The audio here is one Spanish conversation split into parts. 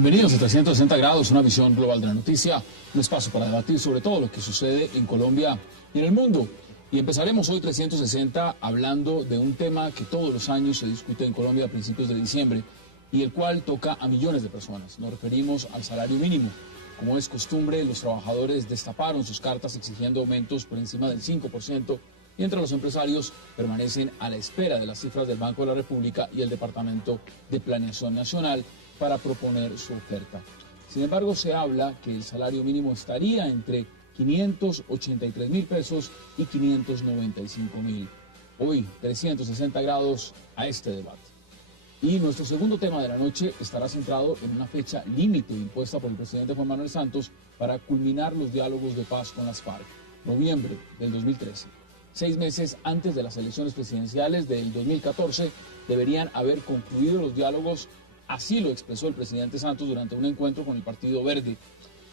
Bienvenidos a 360 grados, una visión global de la noticia, un espacio para debatir sobre todo lo que sucede en Colombia y en el mundo. Y empezaremos hoy 360 hablando de un tema que todos los años se discute en Colombia a principios de diciembre y el cual toca a millones de personas. Nos referimos al salario mínimo. Como es costumbre, los trabajadores destaparon sus cartas exigiendo aumentos por encima del 5%, mientras los empresarios permanecen a la espera de las cifras del Banco de la República y el Departamento de Planeación Nacional para proponer su oferta. Sin embargo, se habla que el salario mínimo estaría entre 583.000 pesos y 595.000. Hoy, 360 grados a este debate. Y nuestro segundo tema de la noche estará centrado en una fecha límite impuesta por el presidente Juan Manuel Santos para culminar los diálogos de paz con las FARC, noviembre del 2013. 6 meses antes de las elecciones presidenciales del 2014 deberían haber concluido los diálogos. Así lo expresó el presidente Santos durante un encuentro con el Partido Verde.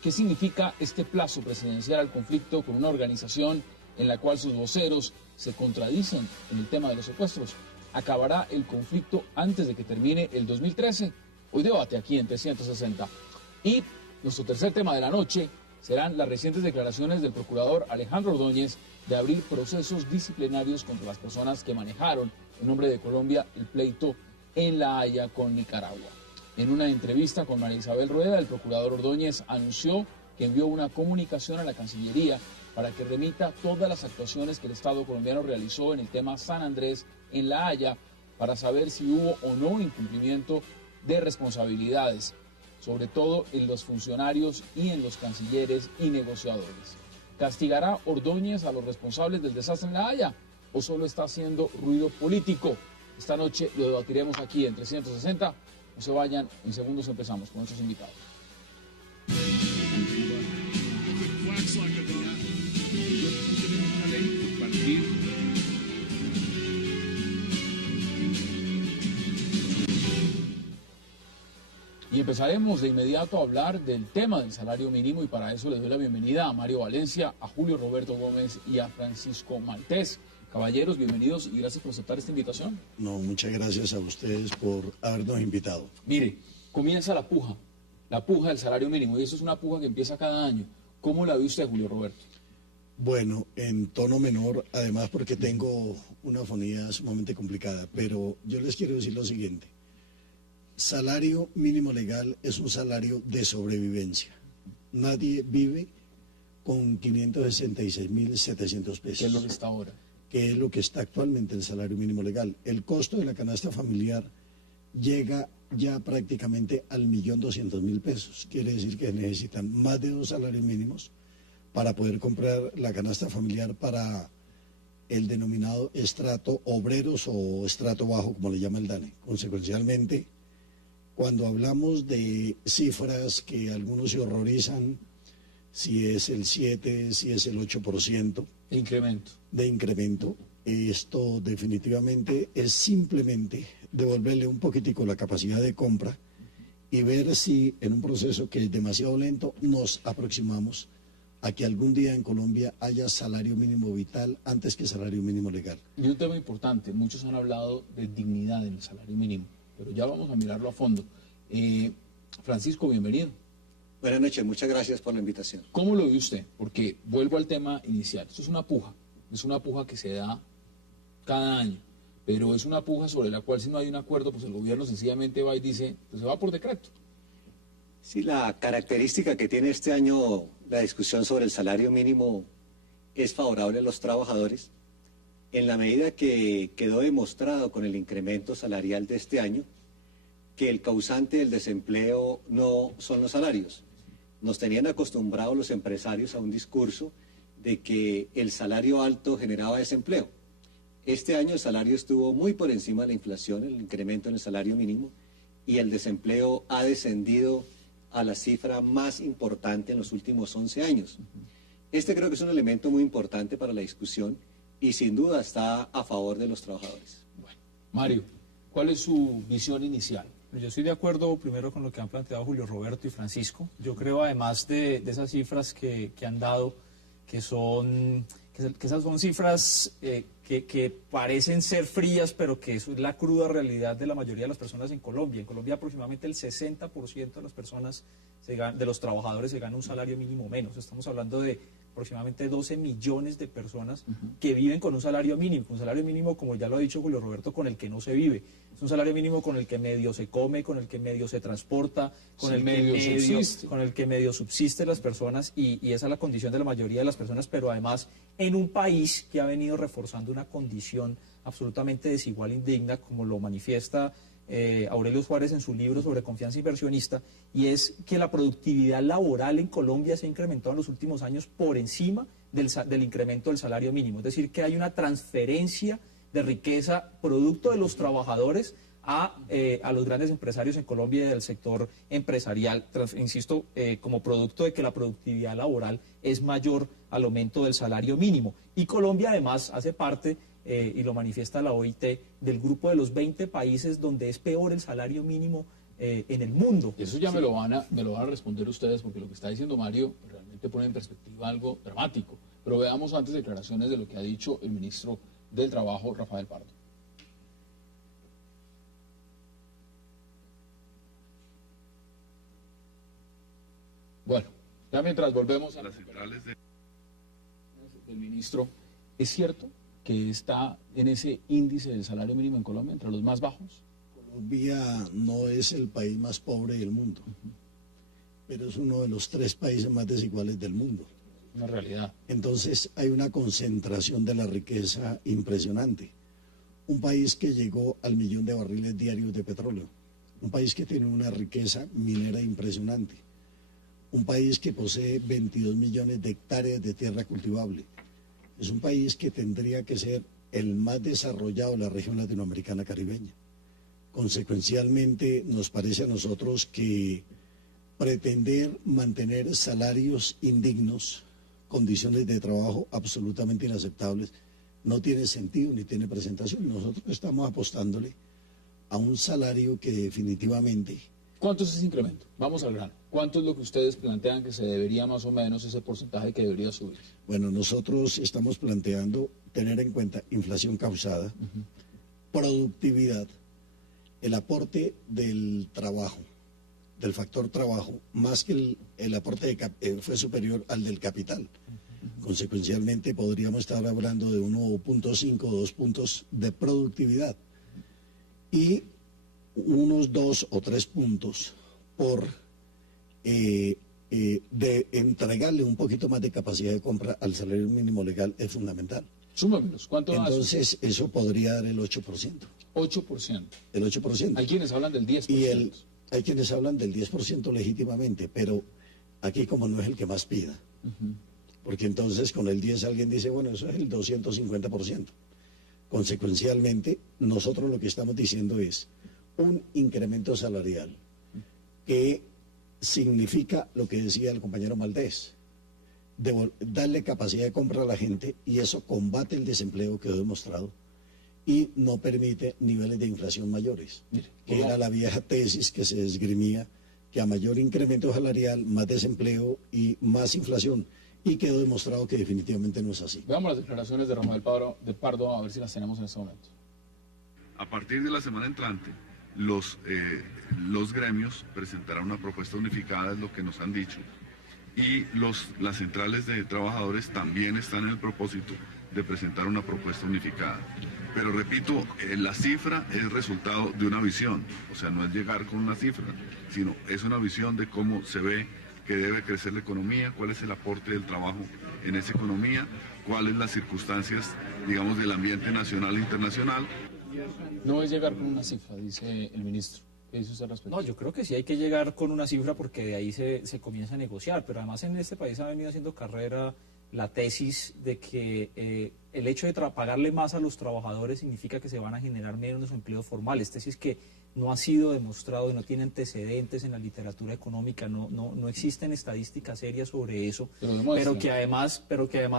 ¿Qué significa este plazo presidencial al conflicto con una organización en la cual sus voceros se contradicen en el tema de los secuestros? ¿Acabará el conflicto antes de que termine el 2013? Hoy debate aquí en 360. Y nuestro tercer tema de la noche serán las recientes declaraciones del procurador Alejandro Ordóñez de abrir procesos disciplinarios contra las personas que manejaron en nombre de Colombia el pleito en La Haya con Nicaragua. En una entrevista con María Isabel Rueda, el procurador Ordóñez anunció que envió una comunicación a la Cancillería para que remita todas las actuaciones que el Estado colombiano realizó en el tema San Andrés en La Haya para saber si hubo o no incumplimiento de responsabilidades, sobre todo en los funcionarios y en los cancilleres y negociadores. ¿Castigará Ordóñez a los responsables del desastre en La Haya o solo está haciendo ruido político? Esta noche lo debatiremos aquí en 360. No se vayan, en segundos empezamos con nuestros invitados. Y empezaremos de inmediato a hablar del tema del salario mínimo y para eso le doy la bienvenida a Mario Valencia, a Julio Roberto Gómez y a Francisco Maltés. Caballeros, bienvenidos y gracias por aceptar esta invitación. No, muchas gracias a ustedes por habernos invitado. Mire, comienza la puja del salario mínimo, y eso es una puja que empieza cada año. ¿Cómo la ve usted, Julio Roberto? Bueno, en tono menor, además porque tengo una fonía sumamente complicada, pero yo les quiero decir lo siguiente. Salario mínimo legal es un salario de sobrevivencia. Nadie vive con 566.700 pesos. ¿Qué es lo que está ahora? Que es lo que está actualmente el salario mínimo legal. El costo de la canasta familiar llega ya prácticamente al 1.200.000 pesos. Quiere decir que necesitan más de 2 salarios mínimos para poder comprar la canasta familiar para el denominado estrato obreros o estrato bajo, como le llama el DANE. Consecuencialmente, cuando hablamos de cifras que algunos se horrorizan, si es el 7, si es el 8%, de incremento, esto definitivamente es simplemente devolverle un poquitico la capacidad de compra y ver si en un proceso que es demasiado lento nos aproximamos a que algún día en Colombia haya salario mínimo vital antes que salario mínimo legal. Y un tema importante, muchos han hablado de dignidad en el salario mínimo, pero ya vamos a mirarlo a fondo. Francisco, bienvenido. Buenas noches, muchas gracias por la invitación. ¿Cómo lo ve usted? Porque vuelvo al tema inicial. Esto es una puja que se da cada año, pero es una puja sobre la cual si no hay un acuerdo, pues el gobierno sencillamente va y dice, pues se va por decreto. Sí, la característica que tiene este año la discusión sobre el salario mínimo es favorable a los trabajadores, en la medida que quedó demostrado con el incremento salarial de este año que el causante del desempleo no son los salarios. Nos tenían acostumbrados los empresarios a un discurso de que el salario alto generaba desempleo. Este año el salario estuvo muy por encima de la inflación, el incremento en el salario mínimo, y el desempleo ha descendido a la cifra más importante en los últimos 11 años. Este creo que es un elemento muy importante para la discusión y sin duda está a favor de los trabajadores. Bueno, Mario, ¿cuál es su visión inicial? Yo estoy de acuerdo primero con lo que han planteado Julio Roberto y Francisco. Yo creo además de esas cifras que han dado, que que esas son cifras que parecen ser frías, pero que eso es la cruda realidad de la mayoría de las personas en Colombia. En Colombia aproximadamente el 60% de las personas, de los trabajadores, se gana un salario mínimo menos. Estamos hablando de aproximadamente 12 millones de personas que viven con un salario mínimo, como ya lo ha dicho Julio Roberto, con el que no se vive. Es un salario mínimo con el que medio se come, con el que medio se transporta, con el que medio subsiste las personas, y esa es la condición de la mayoría de las personas, pero además en un país que ha venido reforzando una condición absolutamente desigual, indigna, como lo manifiesta Aurelio Suárez en su libro sobre confianza inversionista, y es que la productividad laboral en Colombia se ha incrementado en los últimos años por encima del incremento del salario mínimo. Es decir, que hay una transferencia de riqueza producto de los trabajadores a los grandes empresarios en Colombia y del sector empresarial, insisto, como producto de que la productividad laboral es mayor al aumento del salario mínimo. Y Colombia además hace parte, y lo manifiesta la OIT, del grupo de los 20 países donde es peor el salario mínimo en el mundo. Y eso ya me lo van a responder ustedes, porque lo que está diciendo Mario realmente pone en perspectiva algo dramático. Pero veamos antes declaraciones de lo que ha dicho el ministro del Trabajo, Rafael Pardo. Bueno, ya mientras volvemos a las centrales del ministro, ¿es cierto que está en ese índice del salario mínimo en Colombia entre los más bajos? Colombia no es el país más pobre del mundo, pero es uno de los 3 países más desiguales del mundo. Una realidad. Entonces hay una concentración de la riqueza impresionante. Un país que llegó al 1.000.000 de barriles diarios de petróleo, un país que tiene una riqueza minera impresionante, un país que posee 22 millones de hectáreas de tierra cultivable. Es un país que tendría que ser el más desarrollado de la región latinoamericana caribeña. Consecuencialmente, nos parece a nosotros que pretender mantener salarios indignos, condiciones de trabajo absolutamente inaceptables, no tiene sentido ni tiene presentación. Nosotros estamos apostándole a un salario que definitivamente... ¿Cuánto es ese incremento? Vamos al grano. ¿Cuánto es lo que ustedes plantean que se debería más o menos, ese porcentaje que debería subir? Bueno, nosotros estamos planteando tener en cuenta inflación causada, productividad, el aporte del trabajo, del factor trabajo, más que el aporte fue superior al del capital. Consecuencialmente podríamos estar hablando de 1.5 o 2 puntos de productividad y unos 2 o 3 puntos por de entregarle un poquito más de capacidad de compra al salario mínimo legal es fundamental. Súmamelos, ¿cuánto da? Entonces eso podría dar el 8%. 8%. El 8%. Hay quienes hablan del 10%. Y hay quienes hablan del 10% legítimamente, pero aquí como no es el que más pida. Porque entonces con el 10 alguien dice, bueno, eso es el 250%. Consecuencialmente, nosotros lo que estamos diciendo es un incremento salarial que significa lo que decía el compañero Maldés, darle capacidad de compra a la gente, y eso combate el desempleo que he demostrado y no permite niveles de inflación mayores, que era la vieja tesis que se esgrimía, que a mayor incremento salarial, más desempleo y más inflación, y quedó demostrado que definitivamente no es así. Veamos las declaraciones de Rafael Pardo, a ver si las tenemos en este momento. A partir de la semana entrante, los gremios presentarán una propuesta unificada, es lo que nos han dicho, y las centrales de trabajadores también están en el propósito de presentar una propuesta unificada. Pero repito, la cifra es resultado de una visión, o sea, no es llegar con una cifra, sino es una visión de cómo se ve que debe crecer la economía, cuál es el aporte del trabajo en esa economía, cuáles las circunstancias, digamos, del ambiente nacional e internacional. No es llegar con una cifra, dice el ministro. ¿Qué dice usted al respecto? No, yo creo que sí hay que llegar con una cifra porque de ahí se comienza a negociar, pero además en este país ha venido haciendo carrera la tesis de que el hecho de pagarle más a los trabajadores significa que se van a generar menos empleos formales. Tesis que no ha sido demostrado y no tiene antecedentes en la literatura económica, no existen estadísticas serias sobre eso, pero que además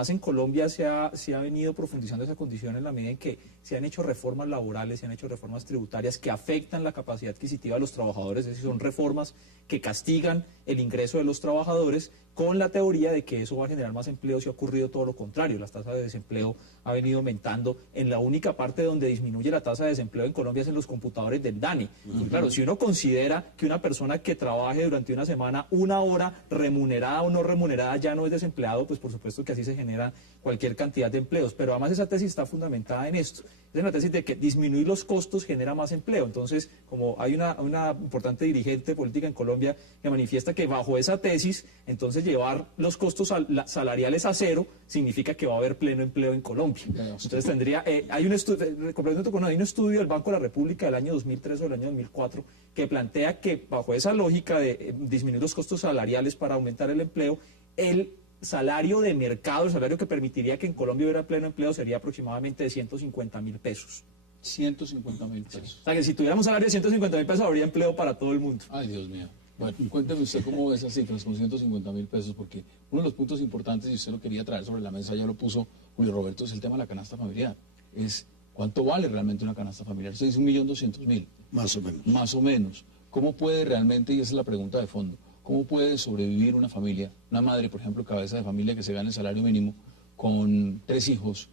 en Colombia se ha venido profundizando esa condición en la medida en que se han hecho reformas laborales, se han hecho reformas tributarias que afectan la capacidad adquisitiva de los trabajadores, es decir, son reformas que castigan el ingreso de los trabajadores con la teoría de que eso va a generar más empleo. Si ha ocurrido todo lo contrario, las tasas de desempleo ha venido aumentando. En la única parte donde disminuye la tasa de desempleo en Colombia es en los computadores del DANE. Y claro, si uno considera que una persona que trabaje durante una semana, una hora, remunerada o no remunerada, ya no es desempleado, pues por supuesto que así se genera cualquier cantidad de empleos. Pero además esa tesis está fundamentada en esto. Es una tesis de que disminuir los costos genera más empleo. Entonces, como hay una importante dirigente política en Colombia que manifiesta que bajo esa tesis, entonces llevar los costos salariales a cero significa que va a haber pleno empleo en Colombia. Entonces tendría, hay un estudio del Banco de la República del año 2003 o del año 2004 que plantea que bajo esa lógica de disminuir los costos salariales para aumentar el empleo, el salario de mercado, el salario que permitiría que en Colombia hubiera pleno empleo sería aproximadamente de 150.000 pesos. 150.000 pesos. O sea que si tuviéramos salario de 150.000 pesos habría empleo para todo el mundo. Ay, Dios mío. Bueno, cuénteme usted cómo ve esas cifras con 150.000 pesos, porque uno de los puntos importantes, y usted lo quería traer sobre la mesa, ya lo puso Julio Roberto, es el tema de la canasta familiar. Es ¿cuánto vale realmente una canasta familiar? Usted dice 1.200.000. Más o menos. Más o menos. ¿Cómo puede realmente, y esa es la pregunta de fondo, cómo puede sobrevivir una familia, una madre, por ejemplo, cabeza de familia que se gana el salario mínimo, con 3 hijos,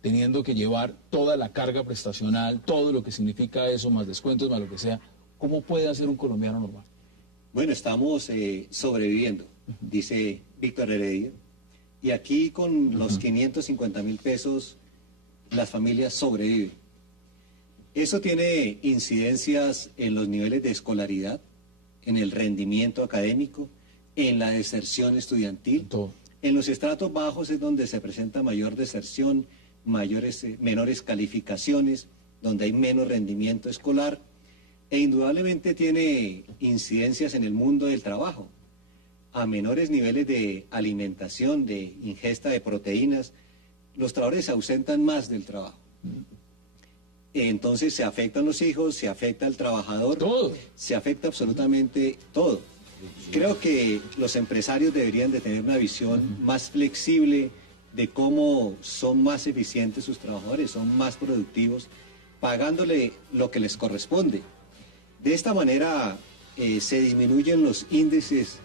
teniendo que llevar toda la carga prestacional, todo lo que significa eso, más descuentos, más lo que sea? ¿Cómo puede hacer un colombiano normal? Bueno, estamos sobreviviendo, dice Víctor Heredia, y aquí con los 550.000 pesos las familias sobreviven. Eso tiene incidencias en los niveles de escolaridad, en el rendimiento académico, en la deserción estudiantil. Todo. En los estratos bajos es donde se presenta mayor deserción, menores calificaciones, donde hay menos rendimiento escolar, e indudablemente tiene incidencias en el mundo del trabajo. A menores niveles de alimentación, de ingesta de proteínas, los trabajadores se ausentan más del trabajo. Entonces se afectan los hijos, se afecta al trabajador, todo. Se afecta absolutamente todo. Creo que los empresarios deberían de tener una visión más flexible de cómo son más eficientes sus trabajadores, son más productivos, pagándole lo que les corresponde. De esta manera se disminuyen los índices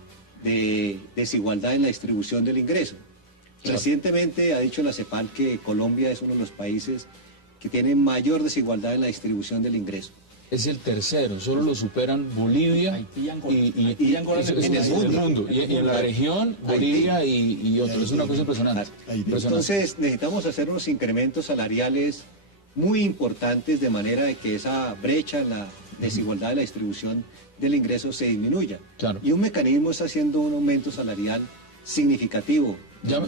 de desigualdad en la distribución del ingreso. Recientemente ha dicho la CEPAL que Colombia es uno de los países que tiene mayor desigualdad en la distribución del ingreso. Es el tercero, solo lo superan Bolivia Haití y Angola. en el mundo. Y en la región, Bolivia y otros. Es una cosa impresionante. Entonces necesitamos hacer unos incrementos salariales muy importantes de manera de que esa brecha en la desigualdad de la distribución del ingreso se disminuya. Claro. Y un mecanismo está haciendo un aumento salarial significativo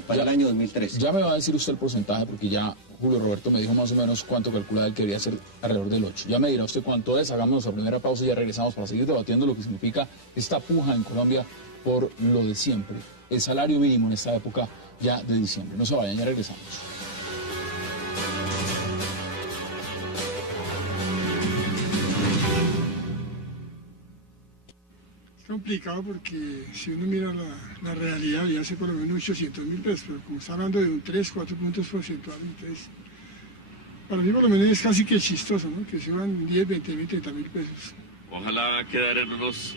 para el año 2013. Ya me va a decir usted el porcentaje, porque ya Julio Roberto me dijo más o menos cuánto calculaba él que debería ser alrededor del 8. Ya me dirá usted cuánto es. Hagamos nuestra primera pausa y ya regresamos para seguir debatiendo lo que significa esta puja en Colombia por lo de siempre. El salario mínimo en esta época ya de diciembre. No se vayan, ya regresamos. Es complicado porque si uno mira la realidad, ya hace por lo menos 800.000 pesos, pero como está hablando de un 3-4 puntos porcentuales, entonces, para mí por lo menos es casi que chistoso, ¿no? Que suban 10, 20.000, 30.000 pesos. Ojalá quedara en unos,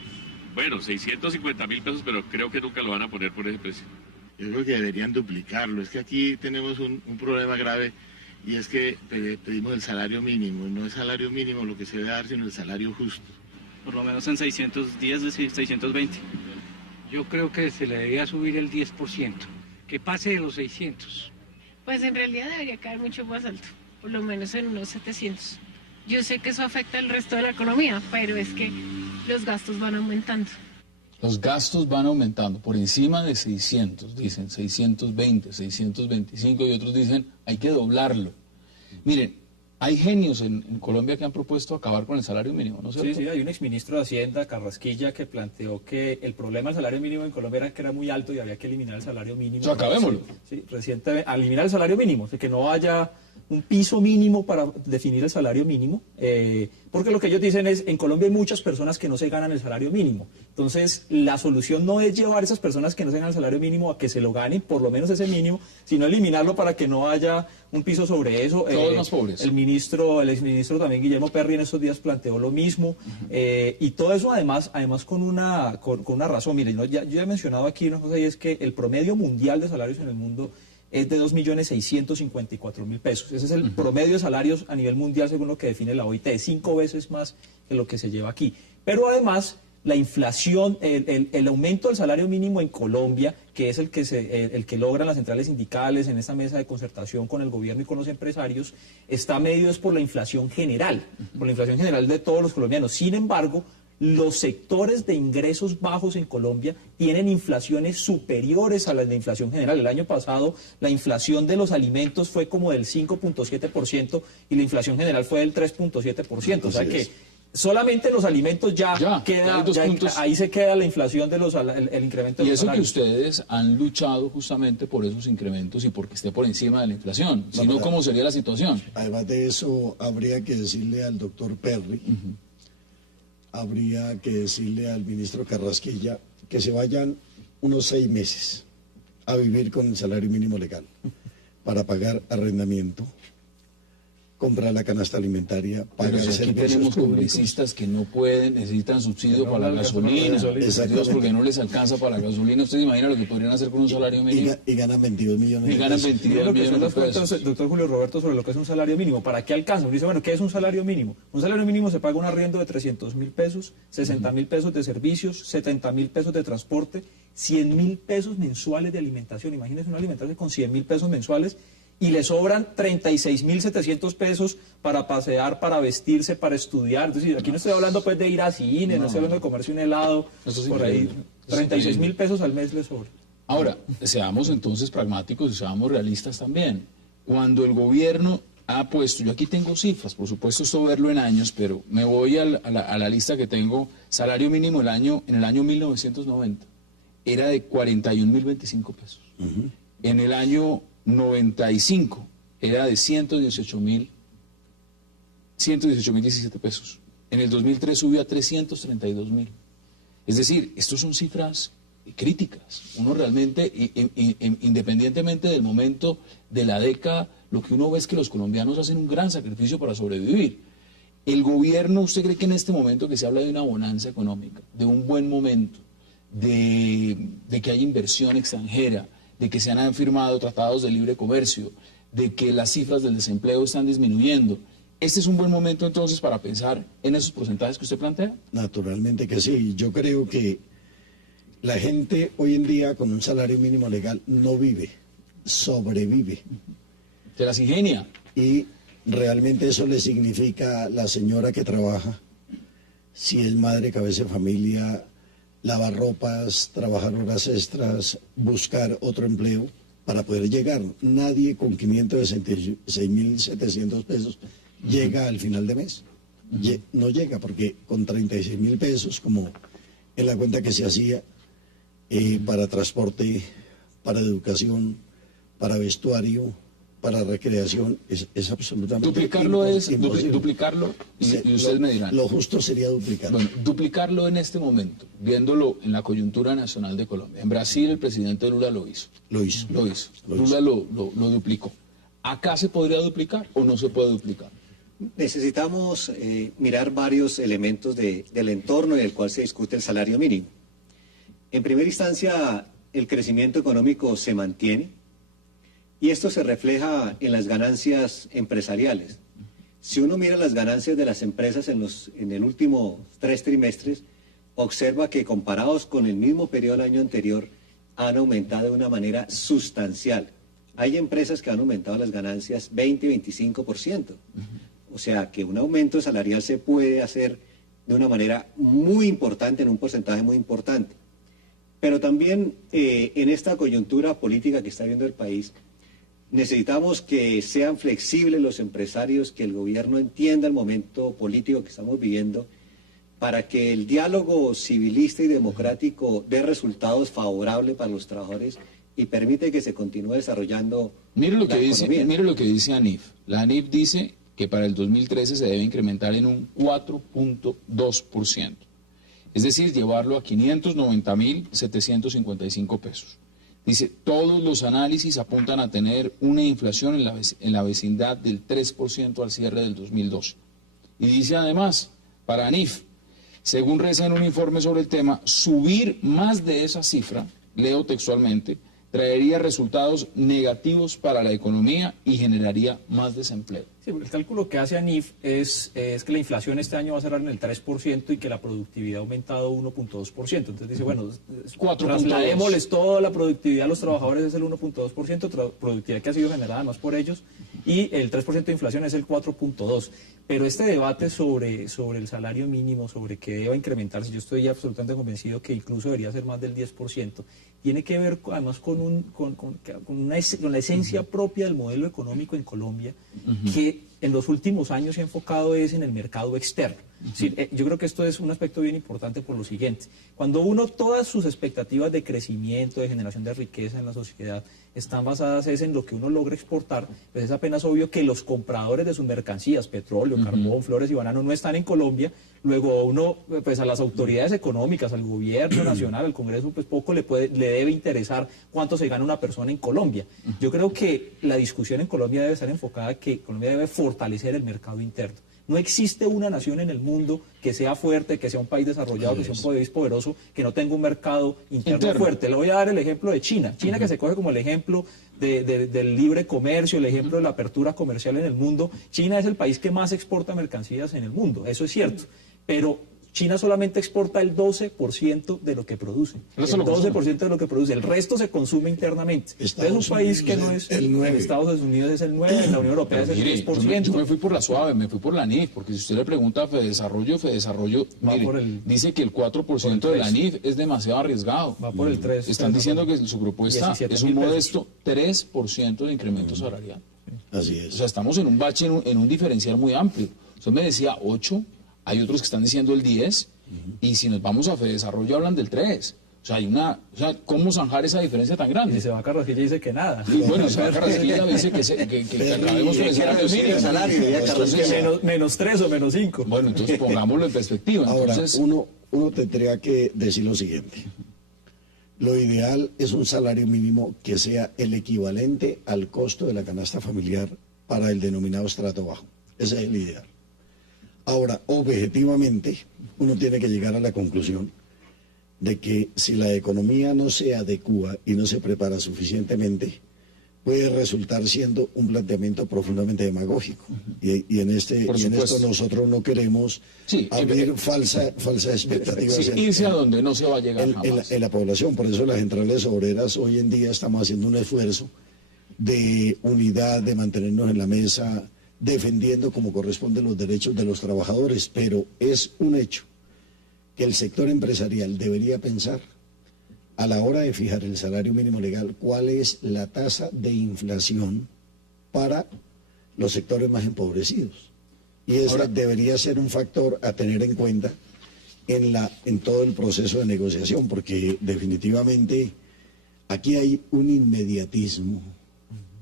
650.000 pesos, pero creo que nunca lo van a poner por ese precio. Yo creo que deberían duplicarlo. Es que aquí tenemos un problema grave y es que pedimos el salario mínimo. Y no es salario mínimo lo que se debe dar, sino el salario justo. Por lo menos en 610, es decir, 620. Yo creo que se le debería subir el 10%, que pase de los 600. Pues en realidad debería caer mucho más alto, por lo menos en unos 700. Yo sé que eso afecta al resto de la economía, pero es que los gastos van aumentando. Los gastos van aumentando por encima de 600, dicen 620, 625 y otros dicen hay que doblarlo. Miren, Hay genios en Colombia que han propuesto acabar con el salario mínimo, ¿no es cierto? Sí, sí, hay un exministro de Hacienda, Carrasquilla, que planteó que el problema del salario mínimo en Colombia era que era muy alto y había que eliminar el salario mínimo. O sea, acabémoslo. Sí, recientemente, eliminar el salario mínimo, que no haya un piso mínimo para definir el salario mínimo, porque lo que ellos dicen es, en Colombia hay muchas personas que no se ganan el salario mínimo, entonces la solución no es llevar a esas personas que no se ganan el salario mínimo a que se lo ganen, por lo menos ese mínimo, sino eliminarlo para que no haya un piso sobre eso. Todos más pobres. El exministro también, Guillermo Perry, en estos días planteó lo mismo, y todo eso además con una razón. Miren, yo ya he mencionado aquí una cosa, y es que el promedio mundial de salarios en el mundo es de 2.654.000 pesos. Ese es el promedio de salarios a nivel mundial según lo que define la OIT, 5 veces más que lo que se lleva aquí. Pero además, la inflación, el aumento del salario mínimo en Colombia, que es el que logran las centrales sindicales en esta mesa de concertación con el gobierno y con los empresarios, está medido es por la inflación general, por la inflación general de todos los colombianos. Sin embargo, los sectores de ingresos bajos en Colombia tienen inflaciones superiores a las de inflación general. El año pasado la inflación de los alimentos fue como del 5.7% y la inflación general fue del 3.7%. O sea que solamente los alimentos ahí se queda la inflación de el incremento de los salarios. Y eso que ustedes han luchado justamente por esos incrementos y porque esté por encima de la inflación. Si no, ¿cómo sería la situación? Además de eso, habría que decirle al doctor Perry, habría que decirle al ministro Carrasquilla que se vayan unos 6 meses a vivir con el salario mínimo legal para pagar arrendamiento, comprar la canasta alimentaria, pagar servicios públicos. Pero tenemos congresistas que no pueden, necesitan subsidio para la gasolina, porque no les alcanza para la gasolina. ¿Ustedes imaginan lo que podrían hacer con un salario mínimo? Y ganan 22 millones. Y ganan 22 millones de pesos. Doctor Julio Roberto, sobre lo que es un salario mínimo, ¿para qué alcanza? Uno dice, bueno, ¿qué es un salario mínimo? Un salario mínimo se paga un arriendo de 300.000 pesos, 60.000 pesos de servicios, 70.000 pesos de transporte, 100.000 pesos mensuales de alimentación. Imagínense una alimentación con 100.000 pesos mensuales, y le sobran 36.700 pesos para pasear, para vestirse, para estudiar. Entonces, aquí no estoy hablando pues de ir a cine, no estoy hablando de comerse un helado, por ahí 36.000 pesos al mes le sobra. Ahora, seamos entonces pragmáticos y seamos realistas también. Cuando el gobierno ha puesto, yo aquí tengo cifras, por supuesto esto verlo en años, pero me voy a la lista que tengo, salario mínimo en el año 1990, era de 41.025 pesos. En el año 95 era de 118.017 pesos. En el 2003 subió a 332.000. Es decir, estos son cifras críticas. Uno realmente, independientemente del momento de la década, lo que uno ve es que los colombianos hacen un gran sacrificio para sobrevivir. El gobierno, ¿usted cree que en este momento que se habla de una bonanza económica, de un buen momento, de que hay inversión extranjera, de que se han firmado tratados de libre comercio, de que las cifras del desempleo están disminuyendo, ¿este es un buen momento entonces para pensar en esos porcentajes que usted plantea? Naturalmente que sí. Yo creo que la gente hoy en día con un salario mínimo legal no vive, sobrevive. Se las ingenia. Y realmente eso le significa la señora que trabaja, si es madre, cabeza de familia, lavar ropas, trabajar horas extras, buscar otro empleo para poder llegar. Nadie con 566.700 pesos llega al final de mes. No llega porque con 36.000 pesos, como en la cuenta que se hacía, para transporte, para educación, para vestuario, para recreación, es absolutamente duplicarlo duplicarlo y ustedes me dirán. Lo justo sería duplicarlo. Bueno, duplicarlo en este momento, viéndolo en la coyuntura nacional de Colombia. En Brasil el presidente Lula lo hizo. Lula lo duplicó. ¿Acá se podría duplicar o no se puede duplicar? Necesitamos mirar varios elementos del entorno en el cual se discute el salario mínimo. En primera instancia, el crecimiento económico se mantiene. Y esto se refleja en las ganancias empresariales. Si uno mira las ganancias de las empresas en el último 3 trimestres, observa que comparados con el mismo periodo del año anterior, han aumentado de una manera sustancial. Hay empresas que han aumentado las ganancias 20-25%. O sea que un aumento salarial se puede hacer de una manera muy importante, en un porcentaje muy importante. Pero también en esta coyuntura política que está viendo el país, Necesitamos que sean flexibles los empresarios, que el gobierno entienda el momento político que estamos viviendo, para que el diálogo civilista y democrático dé resultados favorables para los trabajadores y permite que se continúe desarrollando Mire lo que la dice, economía. mire lo que dice ANIF. La ANIF dice que para el 2013 se debe incrementar en un 4.2%. Es decir, llevarlo a 590.755 pesos. Dice, todos los análisis apuntan a tener una inflación en la vecindad del 3% al cierre del 2012. Y dice además, para ANIF, según reza en un informe sobre el tema, subir más de esa cifra, leo textualmente, traería resultados negativos para la economía y generaría más desempleo. Sí, porque el cálculo que hace ANIF es que la inflación este año va a cerrar en el 3% y que la productividad ha aumentado 1.2%. Entonces dice, bueno, 4.2. trasladémosles toda la productividad a los trabajadores es el 1.2%, productividad que ha sido generada más por ellos, y el 3% de inflación es el 4.2%. Pero este debate sobre el salario mínimo, sobre que deba incrementarse, yo estoy absolutamente convencido que incluso debería ser más del 10%, tiene que ver además con la esencia propia del modelo económico en Colombia, que en los últimos años se ha enfocado es en el mercado externo. Sí, yo creo que esto es un aspecto bien importante por lo siguiente. Cuando todas sus expectativas de crecimiento, de generación de riqueza en la sociedad están basadas en lo que uno logra exportar, pues es apenas obvio que los compradores de sus mercancías, petróleo, carbón, flores y banano, no están en Colombia. Luego uno, pues a las autoridades económicas, al gobierno nacional, al Congreso, pues poco le debe interesar cuánto se gana una persona en Colombia. Yo creo que la discusión en Colombia debe estar enfocada que Colombia debe fortalecer el mercado interno. No existe una nación en el mundo que sea fuerte, que sea un país desarrollado, que sea un país poderoso, que no tenga un mercado interno fuerte. Le voy a dar el ejemplo de China. China, que se coge como el ejemplo del libre comercio, el ejemplo de la apertura comercial en el mundo. China es el país que más exporta mercancías en el mundo, eso es cierto. Pero China solamente exporta el 12% de lo que produce. El 12% de lo que produce. El resto se consume internamente. Es un país que no es... En Estados Unidos es el 9%, en la Unión Europea es el 10%. Yo me fui por la suave, me fui por la NIF, porque si usted le pregunta a Fedesarrollo, dice que el 4% de la NIF es demasiado arriesgado. Va por el 3%. Están diciendo que su propuesta es un modesto 3% de incremento salarial. Así es. O sea, estamos en un bache, en un diferencial muy amplio. Usted me decía 8%. Hay otros que están diciendo el 10, y si nos vamos a Fedesarrollo hablan del 3. O sea, ¿cómo zanjar esa diferencia tan grande? Y se va a Carrasquilla y dice que nada. Y bueno, se va a Carrasquilla dice que acabemos con el salario mínimo. Menos 3 o menos 5. Bueno, entonces pongámoslo en perspectiva. Ahora, Entonces, uno tendría que decir lo siguiente. Lo ideal es un salario mínimo que sea el equivalente al costo de la canasta familiar para el denominado estrato bajo. Ese es el ideal. Ahora, objetivamente, uno tiene que llegar a la conclusión de que si la economía no se adecúa y no se prepara suficientemente, puede resultar siendo un planteamiento profundamente demagógico. Y en esto nosotros no queremos abrir falsas expectativas. Irse a donde no se va a llegar jamás. En la población. Por eso las centrales obreras hoy en día estamos haciendo un esfuerzo de unidad, de mantenernos en la mesa, defendiendo como corresponde los derechos de los trabajadores, pero es un hecho que el sector empresarial debería pensar a la hora de fijar el salario mínimo legal cuál es la tasa de inflación para los sectores más empobrecidos. Y ese debería ser un factor a tener en cuenta en todo el proceso de negociación, porque definitivamente aquí hay un inmediatismo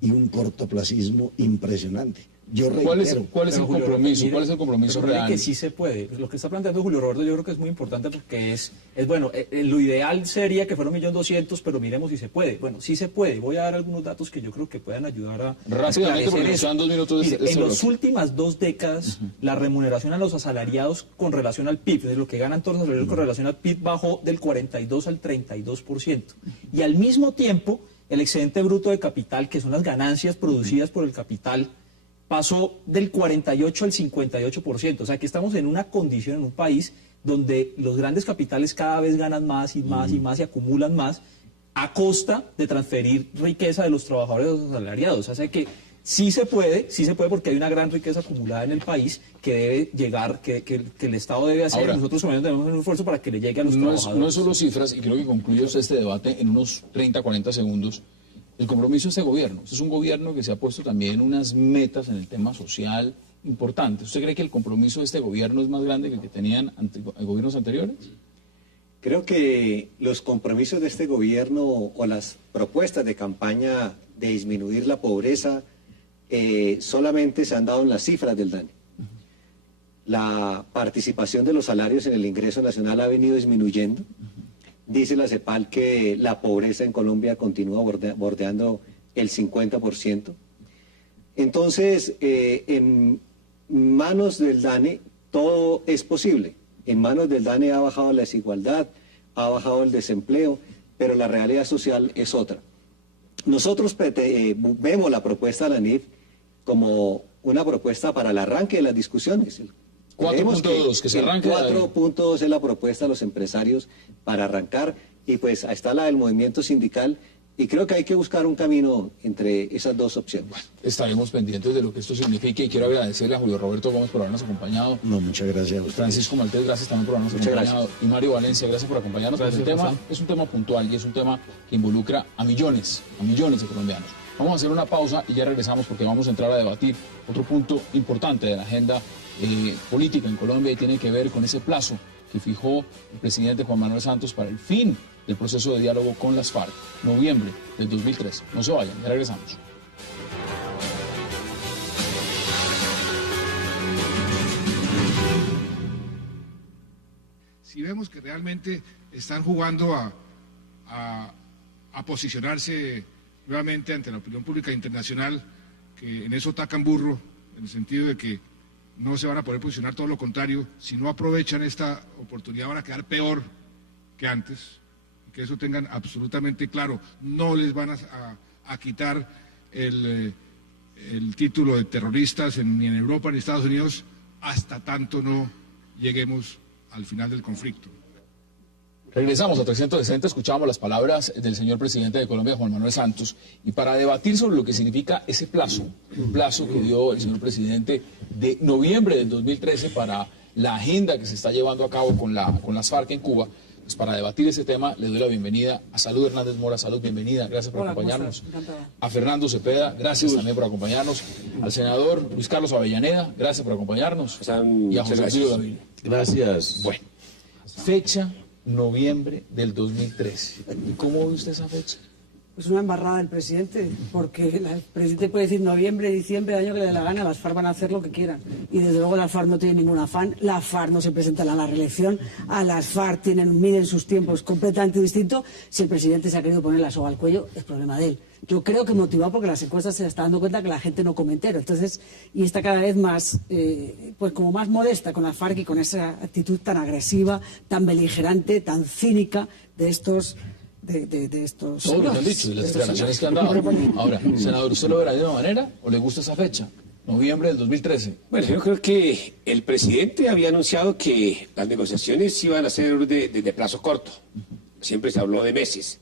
y un cortoplacismo impresionante. Yo reitero, ¿Cuál es el compromiso? ¿Cuál es el compromiso real? Que sí se puede. Lo que está planteando Julio Roberto yo creo que es muy importante porque es bueno, lo ideal sería que fuera 1.200.000, pero miremos si se puede. Bueno, sí se puede. Voy a dar algunos datos que yo creo que puedan ayudar a rápidamente porque nos dan 2 minutos. Mire, en las últimas 2 décadas, la remuneración a los asalariados con relación al PIB, es lo que ganan todos los asalariados con relación al PIB, bajó del 42 al 32%. Y al mismo tiempo, el excedente bruto de capital, que son las ganancias producidas por el capital, pasó del 48 al 58%. O sea, que estamos en una condición, en un país donde los grandes capitales cada vez ganan más y más y más y acumulan más a costa de transferir riqueza de los trabajadores a los asalariados. O sea, que sí se puede porque hay una gran riqueza acumulada en el país que debe llegar, que el Estado debe hacer. Ahora, nosotros debemos hacer un esfuerzo para que le llegue a los trabajadores. No es solo cifras, y creo que concluye usted este debate en unos 30, 40 segundos. el compromiso de este gobierno. Este es un gobierno que se ha puesto también unas metas en el tema social importantes. ¿Usted cree que el compromiso de este gobierno es más grande que el que tenían gobiernos anteriores? Creo que los compromisos de este gobierno o las propuestas de campaña de disminuir la pobreza solamente se han dado en las cifras del DANE. La participación de los salarios en el ingreso nacional ha venido disminuyendo. Dice la CEPAL que la pobreza en Colombia continúa bordeando el 50%. Entonces, en manos del DANE todo es posible. En manos del DANE ha bajado la desigualdad, ha bajado el desempleo, pero la realidad social es otra. Nosotros vemos la propuesta de la ANIF como una propuesta para el arranque de las discusiones. 4.2, que se arranque. 4.2 es la propuesta de los empresarios para arrancar, y pues ahí está la del movimiento sindical, y creo que hay que buscar un camino entre esas dos opciones. Bueno, estaremos pendientes de lo que esto signifique, y quiero agradecerle a Julio Roberto Gómez por habernos acompañado. No, muchas gracias. Francisco Maltés, gracias también por habernos acompañado. Gracias. Y Mario Valencia, gracias por acompañarnos. Gracias, el tema es un tema puntual y es un tema que involucra a millones de colombianos. Vamos a hacer una pausa y ya regresamos, porque vamos a entrar a debatir otro punto importante de la agenda política en Colombia, y tiene que ver con ese plazo que fijó el presidente Juan Manuel Santos para el fin del proceso de diálogo con las FARC, noviembre del 2013. No se vayan, ya regresamos. Si vemos que realmente están jugando a posicionarse nuevamente ante la opinión pública internacional, que en eso tacan burro, en el sentido de que no se van a poder posicionar, todo lo contrario, si no aprovechan esta oportunidad van a quedar peor que antes, que eso tengan absolutamente claro. No les van a quitar el título de terroristas ni en Europa ni en Estados Unidos hasta tanto no lleguemos al final del conflicto. Regresamos a 360, escuchamos las palabras del señor presidente de Colombia, Juan Manuel Santos, y para debatir sobre lo que significa ese plazo, un plazo que dio el señor presidente de noviembre del 2013 para la agenda que se está llevando a cabo con las FARC en Cuba, pues para debatir ese tema le doy la bienvenida a Salud Hernández Mora. Salud, bienvenida, gracias por acompañarnos. A Fernando Cepeda, gracias también por acompañarnos. Al senador Luis Carlos Avellaneda, gracias por acompañarnos. Y a José Auxilio Gaviria. Gracias. Bueno, fecha noviembre del 2013. ¿Y cómo ve usted esa fecha? Pues una embarrada del presidente, porque el presidente puede decir noviembre, diciembre, el año que le dé la gana, las FARC van a hacer lo que quieran. Y desde luego las FARC no tienen ningún afán, las FARC no se presentan a la reelección, a las FARC miden sus tiempos completamente distintos. Si el presidente se ha querido poner la soga al cuello, es problema de él. Yo creo que motivado porque las encuestas se está dando cuenta que la gente no come entero. Entonces, y está cada vez más, pues como más modesta con las FARC y con esa actitud tan agresiva, tan beligerante, tan cínica de estos... De estos todos lo que han dicho, de las declaraciones que han dado. Ahora, senador, ¿usted lo verá de una manera o le gusta esa fecha? Noviembre del 2013. Bueno, yo creo que el presidente había anunciado que las negociaciones iban a ser de plazo corto. Siempre se habló de meses.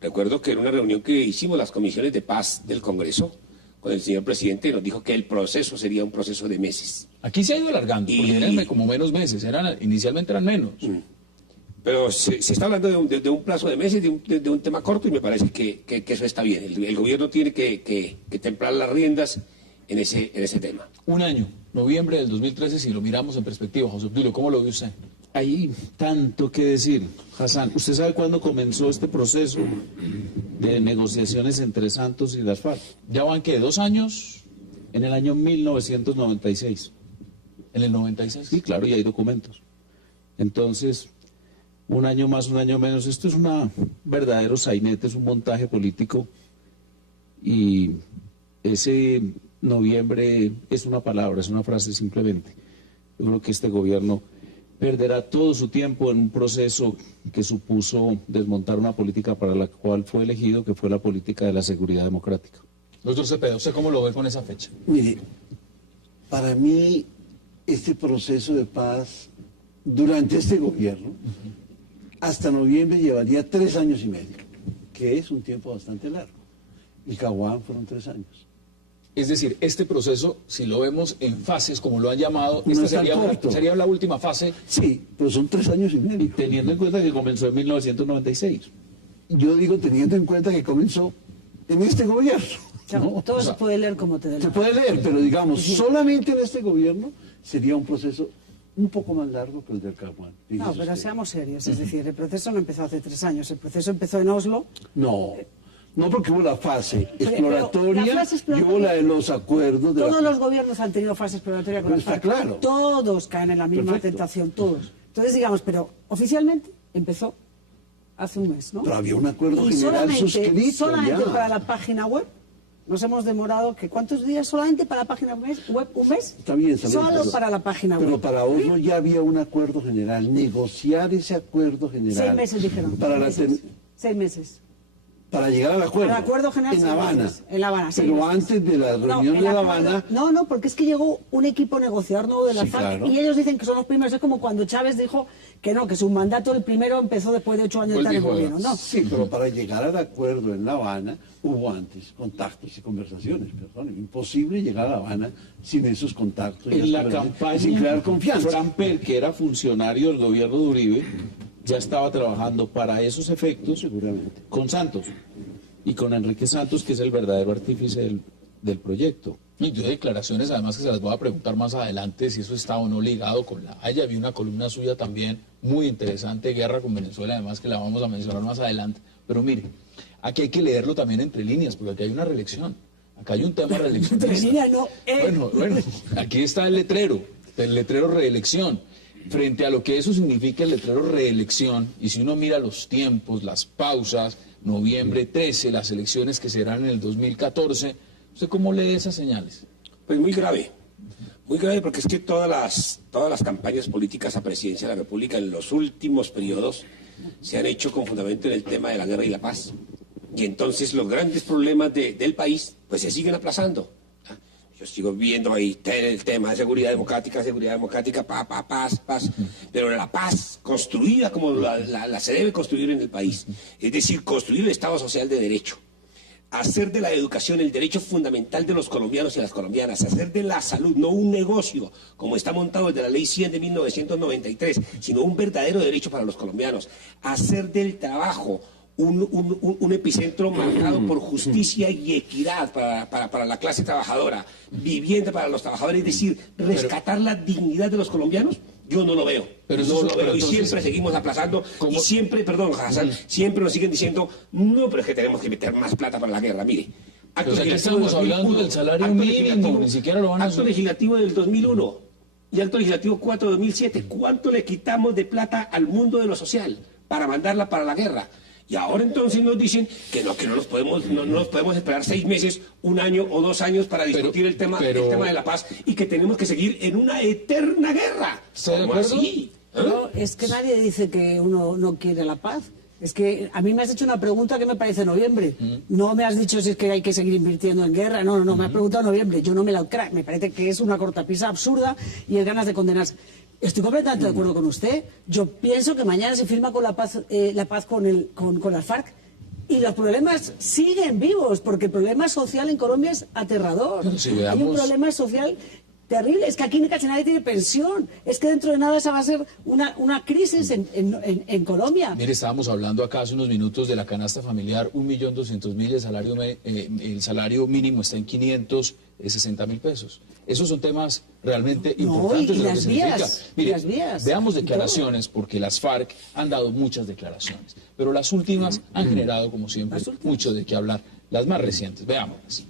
Recuerdo que en una reunión que hicimos las comisiones de paz del Congreso, con el señor presidente nos dijo que el proceso sería un proceso de meses. Aquí se ha ido alargando, porque eran como menos meses, inicialmente eran menos. Pero se está hablando de un plazo de meses, de un tema corto, y me parece que eso está bien. El gobierno tiene que templar las riendas en ese tema. Un año, noviembre del 2013, si lo miramos en perspectiva. José Obdulio, ¿cómo lo ve usted? Hay tanto que decir, Hassan. ¿Usted sabe cuándo comenzó este proceso de negociaciones entre Santos y las FARC? ¿Ya van qué, 2 años? En el año 1996. ¿En el 96? Sí, claro, y hay documentos. Entonces... un año más, un año menos, esto es un verdadero sainete, es un montaje político, y ese noviembre es una palabra, es una frase simplemente. Yo creo que este gobierno perderá todo su tiempo en un proceso que supuso desmontar una política para la cual fue elegido, que fue la política de la seguridad democrática. Doctor Cepeda, ¿usted cómo lo ve con esa fecha? Mire, para mí este proceso de paz durante este gobierno hasta noviembre llevaría 3 años y medio, que es un tiempo bastante largo. Y Caguán fueron 3 años. Es decir, este proceso, si lo vemos en fases, como lo han llamado, no esta sería la última fase. Sí, pero son 3 años y medio. Y teniendo en cuenta que comenzó en 1996. Yo digo teniendo en cuenta que comenzó en este gobierno. ¿no? Todo se puede leer como te dé la Se puede leer, pero digamos, solamente en este gobierno sería un proceso un poco más largo que el del Caguán. No, pero usted, seamos serios, es decir, el proceso no empezó hace 3 años, el proceso empezó en Oslo. No, porque hubo la fase exploratoria y hubo la de los acuerdos. Todos los gobiernos han tenido fase exploratoria con las FARC. Claro. Todos caen en la misma tentación, todos. Entonces, digamos, pero oficialmente empezó hace un mes, ¿no? Pero había un acuerdo general suscrito. Solamente para la página web nos hemos demorado, ¿cuántos días solamente para la página web? ¿Un mes? Está bien, solo para la página web. Pero para Oslo ya había un acuerdo general, negociar ese acuerdo general. 6 meses dijeron. 6 meses. Para llegar al acuerdo. El acuerdo general en La Habana. En La Habana, sí. Pero antes de la reunión de La Habana. No, porque es que llegó un equipo negociador nuevo de la FARC, claro. Y ellos dicen que son los primeros. Es como cuando Chávez dijo que no, que su mandato el primero empezó después de 8 años de estar en el gobierno. No. Sí, pero para llegar al acuerdo en La Habana hubo antes contactos y conversaciones. Perdón, imposible llegar a La Habana sin esos contactos. En la campaña, sin crear confianza. Fran Per, que era funcionario del gobierno de Uribe, ya estaba trabajando para esos efectos, seguramente, con Santos. Y con Enrique Santos, que es el verdadero artífice del proyecto. Y dio declaraciones, además, que se las voy a preguntar más adelante si eso está o no ligado con la Haya. Vi una columna suya también muy interesante, Guerra con Venezuela, además que la vamos a mencionar más adelante. Pero mire, aquí hay que leerlo también entre líneas, porque aquí hay una reelección. Acá hay un tema de reelección. Entre líneas no. Bueno, aquí está el letrero reelección. Frente a lo que eso significa el letrero reelección, y si uno mira los tiempos, las pausas, noviembre 13, las elecciones que serán en el 2014, ¿usted cómo lee esas señales? Pues muy grave porque es que todas las campañas políticas a presidencia de la República en los últimos periodos se han hecho con fundamento en el tema de la guerra y la paz. Y entonces los grandes problemas del país pues se siguen aplazando. Yo sigo viendo ahí el tema de seguridad democrática, paz, pero la paz construida como la se debe construir en el país, es decir, construir el Estado social de derecho, hacer de la educación el derecho fundamental de los colombianos y las colombianas, hacer de la salud no un negocio, como está montado desde la Ley 100 de 1993, sino un verdadero derecho para los colombianos, hacer del trabajo un epicentro marcado por justicia y equidad para la clase trabajadora, vivienda para los trabajadores, es decir, rescatar la dignidad de los colombianos. Yo no lo veo, y siempre seguimos aplazando, y siempre, perdón, Hassan, siempre nos siguen diciendo, no, pero es que tenemos que meter más plata para la guerra, mire. O sea, que estamos hablando del salario mínimo, ni siquiera lo van a subir. Acto legislativo del 2001 y acto legislativo 4 de 2007, ¿cuánto le quitamos de plata al mundo de lo social para mandarla para la guerra? Y ahora entonces nos dicen que no nos podemos esperar 6 meses, 1 año o 2 años para discutir el tema de la paz y que tenemos que seguir en una eterna guerra. ¿Cómo así? No, es que nadie dice que uno no quiere la paz. Es que a mí me has hecho una pregunta que me parece noviembre. No me has dicho si es que hay que seguir invirtiendo en guerra. No, me has preguntado noviembre. Yo no me la creo. Me parece que es una cortapisa absurda y es ganas de condenarse. Estoy completamente de acuerdo con usted. Yo pienso que mañana se firma con la paz con las FARC y los problemas siguen vivos, porque el problema social en Colombia es aterrador. Hay un problema social terrible. Es que aquí casi nadie tiene pensión. Es que dentro de nada esa va a ser una crisis en Colombia. Mire, estábamos hablando acá hace unos minutos de la canasta familiar, 1.200.000, el salario mínimo está en 560.000 pesos. Esos son temas realmente importantes de lo que significa. Mire, veamos declaraciones, porque las FARC han dado muchas declaraciones, pero las últimas han generado, como siempre, mucho de qué hablar. Las más recientes, veámoslas.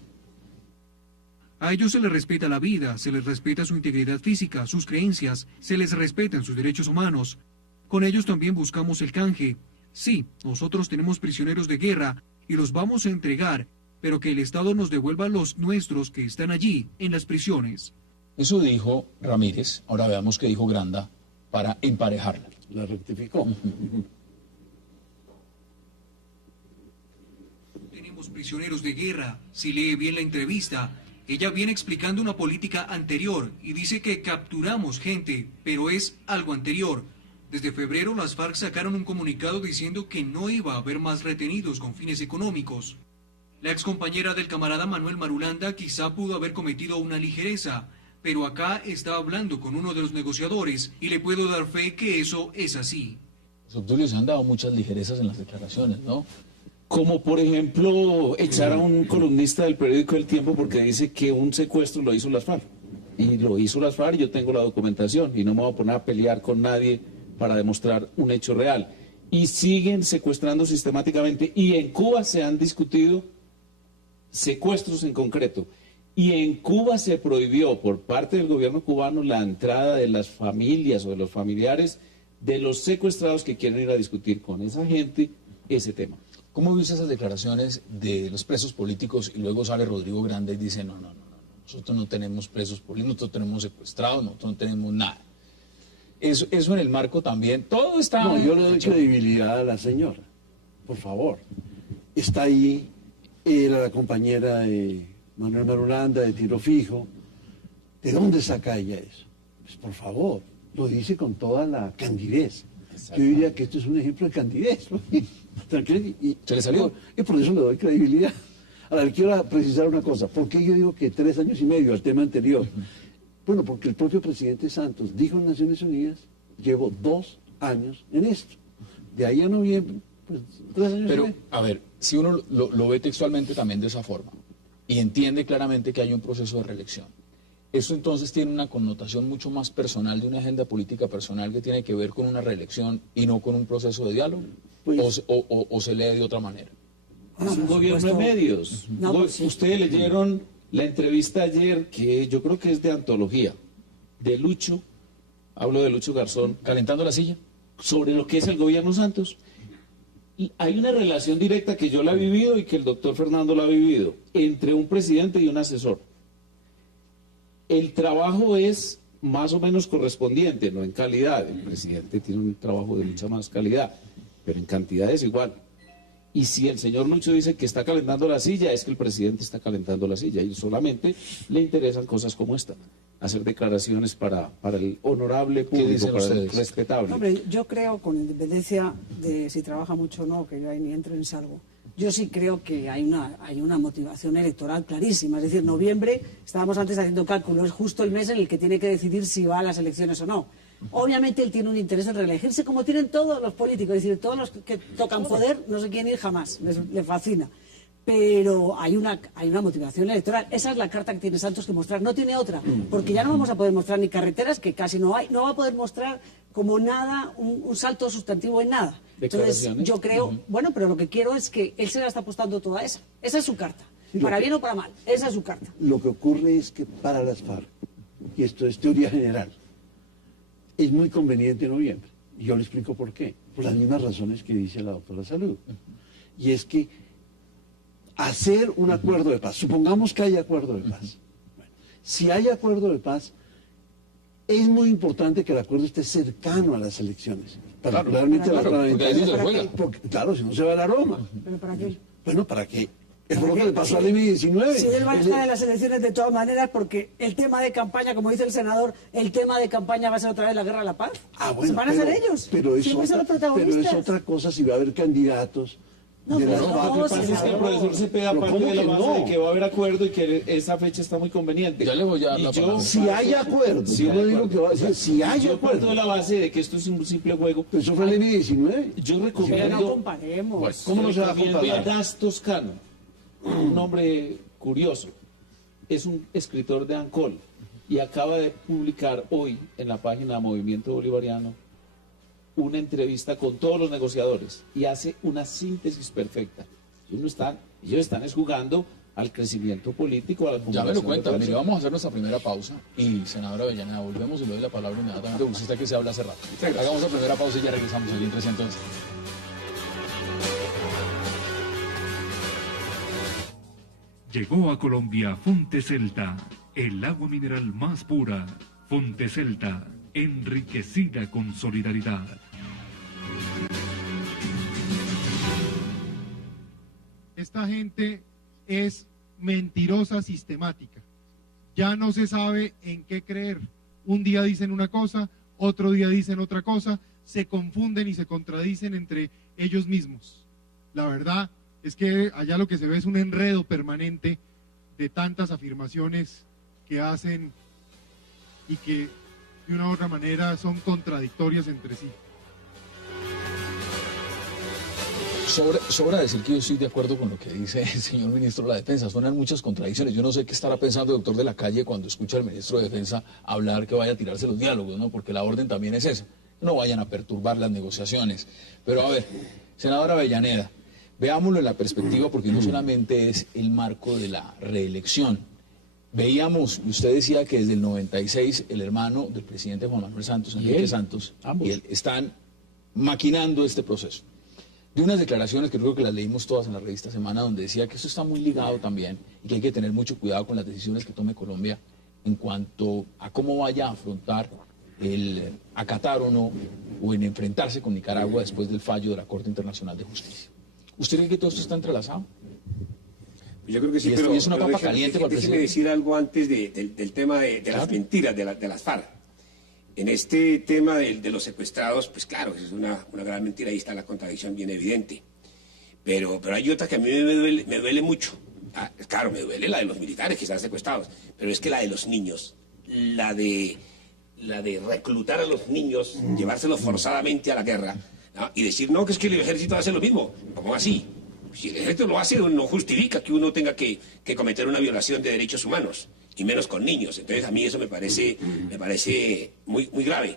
A ellos se les respeta la vida, se les respeta su integridad física, sus creencias, se les respetan sus derechos humanos. Con ellos también buscamos el canje. Sí, nosotros tenemos prisioneros de guerra y los vamos a entregar, pero que el Estado nos devuelva los nuestros que están allí, en las prisiones. Eso dijo Ramírez, ahora veamos qué dijo Granda para emparejarla. La rectificó. Tenemos prisioneros de guerra. Si lee bien la entrevista, ella viene explicando una política anterior y dice que capturamos gente, pero es algo anterior. Desde febrero las FARC sacaron un comunicado diciendo que no iba a haber más retenidos con fines económicos. La excompañera del camarada Manuel Marulanda quizá pudo haber cometido una ligereza, pero acá está hablando con uno de los negociadores y le puedo dar fe que eso es así. Obdulio, se han dado muchas ligerezas en las declaraciones, ¿no? Como por ejemplo echar a un columnista del periódico El Tiempo porque dice que un secuestro lo hizo las FARC. Y lo hizo las FARC, yo tengo la documentación y no me voy a poner a pelear con nadie para demostrar un hecho real. Y siguen secuestrando sistemáticamente. Y en Cuba se han discutido secuestros en concreto. Y en Cuba se prohibió por parte del gobierno cubano la entrada de las familias o de los familiares de los secuestrados que quieren ir a discutir con esa gente ese tema. ¿Cómo viste esas declaraciones de los presos políticos y luego sale Rodrigo Grande y dice, no, nosotros no tenemos presos políticos, nosotros tenemos secuestrados, nosotros no tenemos nada? Eso en el marco también, todo está... No, yo le doy credibilidad a la señora, por favor. Está ahí, era la compañera de Manuel Marulanda, de Tiro Fijo. ¿De dónde saca ella eso? Pues por favor, lo dice con toda la candidez. Yo diría que esto es un ejemplo de candidez, ¿no? ¿Se le salió? Y por eso le doy credibilidad. Ahora, quiero precisar una cosa. ¿Por qué yo digo que 3 años y medio al tema anterior? Bueno, porque el propio presidente Santos dijo en Naciones Unidas, llevo 2 años en esto. De ahí a noviembre, pues 3 años y medio. A ver, si uno lo ve textualmente también de esa forma y entiende claramente que hay un proceso de reelección, eso entonces tiene una connotación mucho más personal, de una agenda política personal que tiene que ver con una reelección y no con un proceso de diálogo, pues, o se lee de otra manera. Es un gobierno de medios. Ustedes leyeron la entrevista ayer, que yo creo que es de antología, de Lucho, hablo de Lucho Garzón, calentando la silla, sobre lo que es el gobierno Santos. Y hay una relación directa que yo la he vivido y que el doctor Fernando la ha vivido, entre un presidente y un asesor. El trabajo es más o menos correspondiente, no en calidad. El presidente tiene un trabajo de mucha más calidad, pero en cantidad es igual. Y si el señor Lucho dice que está calentando la silla, es que el presidente está calentando la silla. Y solamente le interesan cosas como esta, hacer declaraciones para el honorable público, para el respetable. Hombre, yo creo, con independencia de si trabaja mucho o no, que yo ahí ni entro ni salgo, yo sí creo que hay una motivación electoral clarísima. Es decir, noviembre, estábamos antes haciendo cálculos, es justo el mes en el que tiene que decidir si va a las elecciones o no. Obviamente él tiene un interés en reelegirse, como tienen todos los políticos, es decir, todos los que tocan poder no se quieren ir jamás, les fascina. Pero hay una motivación electoral. Esa es la carta que tiene Santos que mostrar, no tiene otra, porque ya no vamos a poder mostrar ni carreteras, que casi no hay, no va a poder mostrar como nada, un salto sustantivo en nada. Entonces yo creo, bueno, pero lo que quiero es que él se la está apostando toda esa es su carta, para bien o para mal, esa es su carta. Lo que ocurre es que para las FARC, y esto es teoría general, es muy conveniente noviembre, y yo le explico por qué, por las mismas razones que dice la doctora Salud, y es que hacer un acuerdo de paz, supongamos que hay acuerdo de paz, bueno, si hay acuerdo de paz, es muy importante que el acuerdo esté cercano a las elecciones. Particularmente las parlamentarias. Claro, si no se va a la Roma. ¿Pero para qué? Bueno, ¿para qué? Es lo que le pasó al M-19. Si él va a estar en las elecciones de todas maneras, porque el tema de campaña, como dice el senador, el tema de campaña va a ser otra vez la guerra a la paz. Bueno, se van a hacer ellos. Pero es protagonistas. Otra cosa si va a haber candidatos. Lo que pasa es que el profesor se pega parte de la base de que va a haber acuerdo y que esa fecha está muy conveniente. Ya le voy a dar la palabra. Si hay acuerdo, yo digo que va a ser, si hay yo acuerdo. parto de la base de que esto es un simple juego. Pero eso fue el M-19. Yo recomiendo... Pero no comparemos. Pues, ¿cómo no se va a comparar? Das Toscano, un hombre curioso, es un escritor de Ancol y acaba de publicar hoy en la página Movimiento Bolivariano una entrevista con todos los negociadores y hace una síntesis perfecta. Ellos están jugando al crecimiento político, a la ya me lo cuenta. Mire, vamos a hacer nuestra primera pausa y senadora Avellaneda, volvemos y le doy la palabra inmediatamente. Usted está que se habla hace rato. Hagamos la primera pausa y ya regresamos aquí en 311. Llegó a Colombia Fonte Celta, el agua mineral más pura. Fonte Celta, enriquecida con solidaridad. Esta gente es mentirosa sistemática. Ya no se sabe en qué creer. Un día dicen una cosa, otro día dicen otra cosa, se confunden y se contradicen entre ellos mismos. La verdad es que allá lo que se ve es un enredo permanente de tantas afirmaciones que hacen y que de una u otra manera son contradictorias entre sí. Sobra decir que yo estoy de acuerdo con lo que dice el señor ministro de la Defensa. Suenan muchas contradicciones. Yo no sé qué estará pensando el doctor de la Calle cuando escucha al ministro de Defensa hablar que vaya a tirarse los diálogos, ¿no? Porque la orden también es esa. No vayan a perturbar las negociaciones. Pero a ver, senadora Avellaneda, veámoslo en la perspectiva porque no solamente es el marco de la reelección. Veíamos, usted decía que desde el 96 el hermano del presidente Juan Manuel Santos, Enrique Santos, y él están maquinando este proceso. De unas declaraciones que creo que las leímos todas en la revista Semana, donde decía que esto está muy ligado también y que hay que tener mucho cuidado con las decisiones que tome Colombia en cuanto a cómo vaya a afrontar el acatar o no, o en enfrentarse con Nicaragua después del fallo de la Corte Internacional de Justicia. ¿Usted cree que todo esto está entrelazado? Yo creo que sí, pero es una papa caliente para el presidente. Déjeme decir algo antes del tema de las mentiras de las FARC. En este tema de los secuestrados, pues claro, es una gran mentira, ahí está la contradicción bien evidente. Pero hay otra que a mí me duele mucho. Claro, me duele la de los militares que están secuestrados, pero es que la de los niños, la de reclutar a los niños, llevárselos forzadamente a la guerra, ¿no? Y decir, no, que es que el ejército hace lo mismo. ¿Cómo así? Si el ejército lo hace, no justifica que uno tenga que cometer una violación de derechos humanos, y menos con niños. Entonces a mí eso me parece muy grave.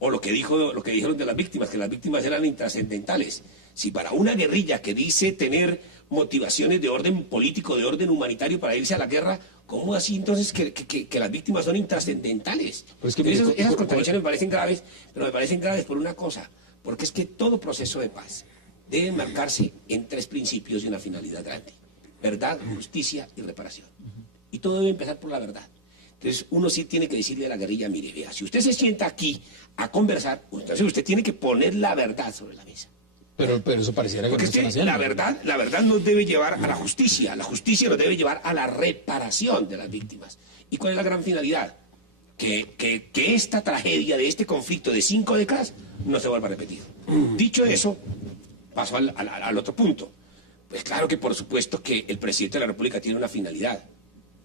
O lo que dijeron de las víctimas, que las víctimas eran intrascendentales. Si para una guerrilla que dice tener motivaciones de orden político, de orden humanitario para irse a la guerra, ¿cómo así entonces que las víctimas son intrascendentales? Pues que esas contradicciones me parecen graves, pero me parecen graves por una cosa, porque es que todo proceso de paz debe marcarse en 3 principios y una finalidad grande: verdad, justicia y reparación. Y todo debe empezar por la verdad. Entonces uno sí tiene que decirle a la guerrilla, mire, vea, si usted se sienta aquí a conversar, entonces usted tiene que poner la verdad sobre la mesa. Pero eso pareciera que porque no están haciendo. La verdad nos debe llevar a la justicia nos debe llevar a la reparación de las víctimas. ¿Y cuál es la gran finalidad? Que esta tragedia de este conflicto de 5 décadas no se vuelva a repetir. Dicho eso, paso al otro punto. Pues claro que por supuesto que el presidente de la República tiene una finalidad.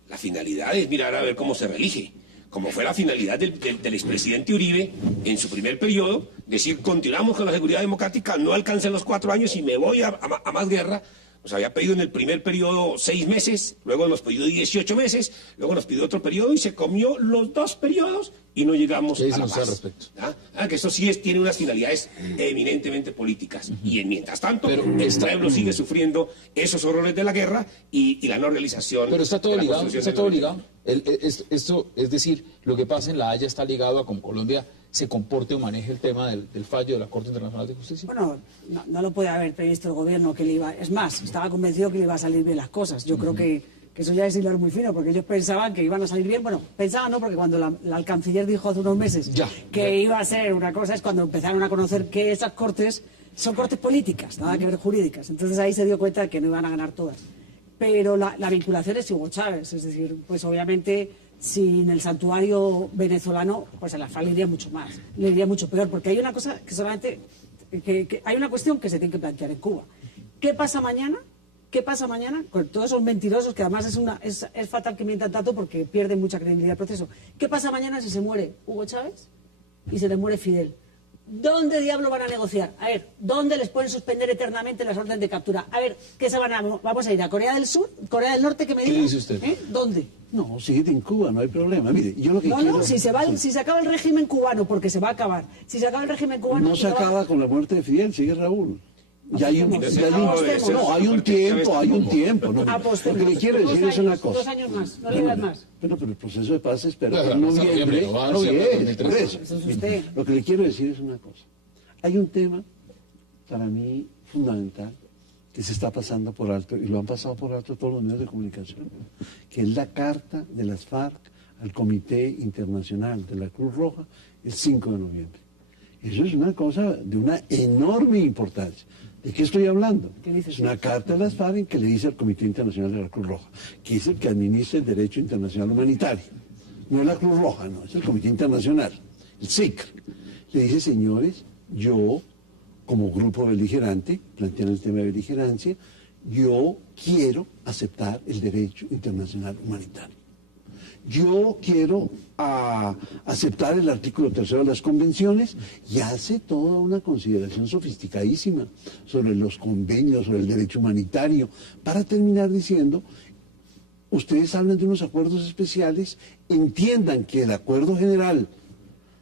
La finalidad es mirar a ver cómo se reelige, como fue la finalidad del expresidente Uribe en su primer periodo, decir, continuamos con la seguridad democrática, no alcancen los 4 años y me voy a más guerra. Nos había pedido en el primer periodo 6 meses, luego nos pidió 18 meses, luego nos pidió otro periodo y se comió los 2 periodos y no llegamos a la paz. Que eso sí tiene unas finalidades eminentemente políticas. Y mientras tanto, el pueblo sigue sufriendo esos horrores de la guerra y la no realización. Pero está todo ligado, está todo ligado. Esto, es decir, lo que pasa en La Haya está ligado a cómo Colombia se comporte o maneje el tema del fallo de la Corte Internacional de Justicia. Bueno, no lo puede haber previsto el gobierno que le iba... Es más, estaba convencido que le iba a salir bien las cosas. Yo creo que eso ya es hilar muy fino, porque ellos pensaban que iban a salir bien. Bueno, pensaban no, porque cuando el canciller dijo hace unos meses que iba a ser una cosa, es cuando empezaron a conocer que esas cortes son cortes políticas, nada que ver jurídicas. Entonces ahí se dio cuenta de que no iban a ganar todas. Pero la vinculación es Hugo Chávez, es decir, pues obviamente... sin el santuario venezolano, pues a la FARC le iría mucho más, le iría mucho peor, porque hay una cosa que solamente, hay una cuestión que se tiene que plantear en Cuba. ¿Qué pasa mañana? ¿Qué pasa mañana con todos esos mentirosos, que además es fatal que mientan tanto porque pierden mucha credibilidad el proceso? ¿Qué pasa mañana si se muere Hugo Chávez y se les muere Fidel? ¿Dónde diablo van a negociar? A ver, ¿dónde les pueden suspender eternamente las órdenes de captura? A ver, ¿qué se vamos a ir a Corea del Sur, Corea del Norte, que me digan? ¿Qué dice usted? ¿Dónde? No, sigue en Cuba, no hay problema. Mire, yo lo que quiero... No, si se acaba el régimen cubano, porque se va a acabar. Si se acaba el régimen cubano... No se acaba con la muerte de Fidel, sigue Raúl. Ya hay un tiempo. ¿No? Lo que le quiero decir es una cosa. 2 años más, no le digas más. Pero el proceso de paz se espera en noviembre. Lo que le quiero decir es una cosa. Hay un tema, para mí, fundamental, que se está pasando por alto, y lo han pasado por alto todos los medios de comunicación, que es la carta de las FARC al Comité Internacional de la Cruz Roja el 5 de noviembre. Eso es una cosa de una enorme importancia. ¿De qué estoy hablando? Es una carta de las FARC en que le dice al Comité Internacional de la Cruz Roja, que es el que administra el derecho internacional humanitario. No es la Cruz Roja, no, es el Comité Internacional, el SIC. Le dice, señores, yo, como grupo beligerante, plantean el tema de beligerancia, yo quiero aceptar el derecho internacional humanitario. yo quiero aceptar el artículo 3 de las convenciones, y hace toda una consideración sofisticadísima sobre los convenios, sobre el derecho humanitario, para terminar diciendo, ustedes hablan de unos acuerdos especiales, entiendan que el acuerdo general,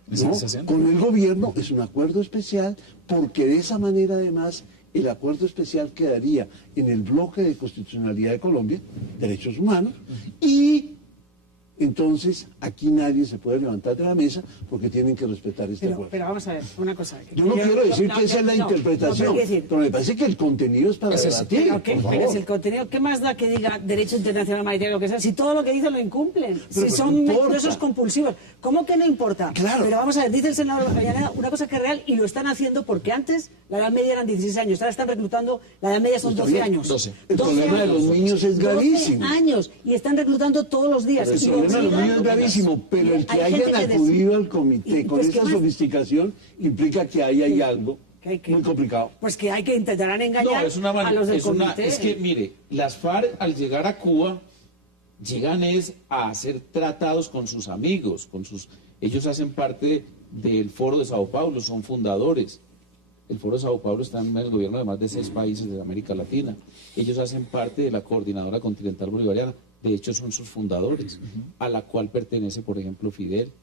¿no?, con el gobierno es un acuerdo especial, porque de esa manera además el acuerdo especial quedaría en el bloque de constitucionalidad de Colombia, derechos humanos, y entonces aquí nadie se puede levantar de la mesa porque tienen que respetar este acuerdo. Pero vamos a ver, una cosa. Yo no quiero decir que esa es la interpretación, pero me parece que el contenido es para debatir. Pero si el contenido, ¿qué más da que diga derecho internacional humanitario, lo que sea? Si todo lo que dicen lo incumplen, si son mentirosos compulsivos, ¿cómo que no importa? Claro. Pero vamos a ver, dice el senador Avellaneda una cosa que es real, y lo están haciendo porque antes la edad media eran 16 años, ahora están reclutando, la edad media son 12 años. 12. El problema de los niños es gravísimo. 12 años, y están reclutando todos los días. El problema de los niños es gravísimo, pero el que hayan acudido al comité con esa sofisticación implica que ahí hay algo muy complicado. Pues que hay que intentar engañar a los del comité. Es que, mire, las FARC al llegar a Cuba, llegan a hacer tratados con sus amigos, ellos hacen parte del Foro de Sao Paulo, son fundadores. El Foro de Sao Paulo está en el gobierno de más de 6 países de América Latina. Ellos hacen parte de la Coordinadora Continental Bolivariana. De hecho, son sus fundadores, a la cual pertenece, por ejemplo, Fidel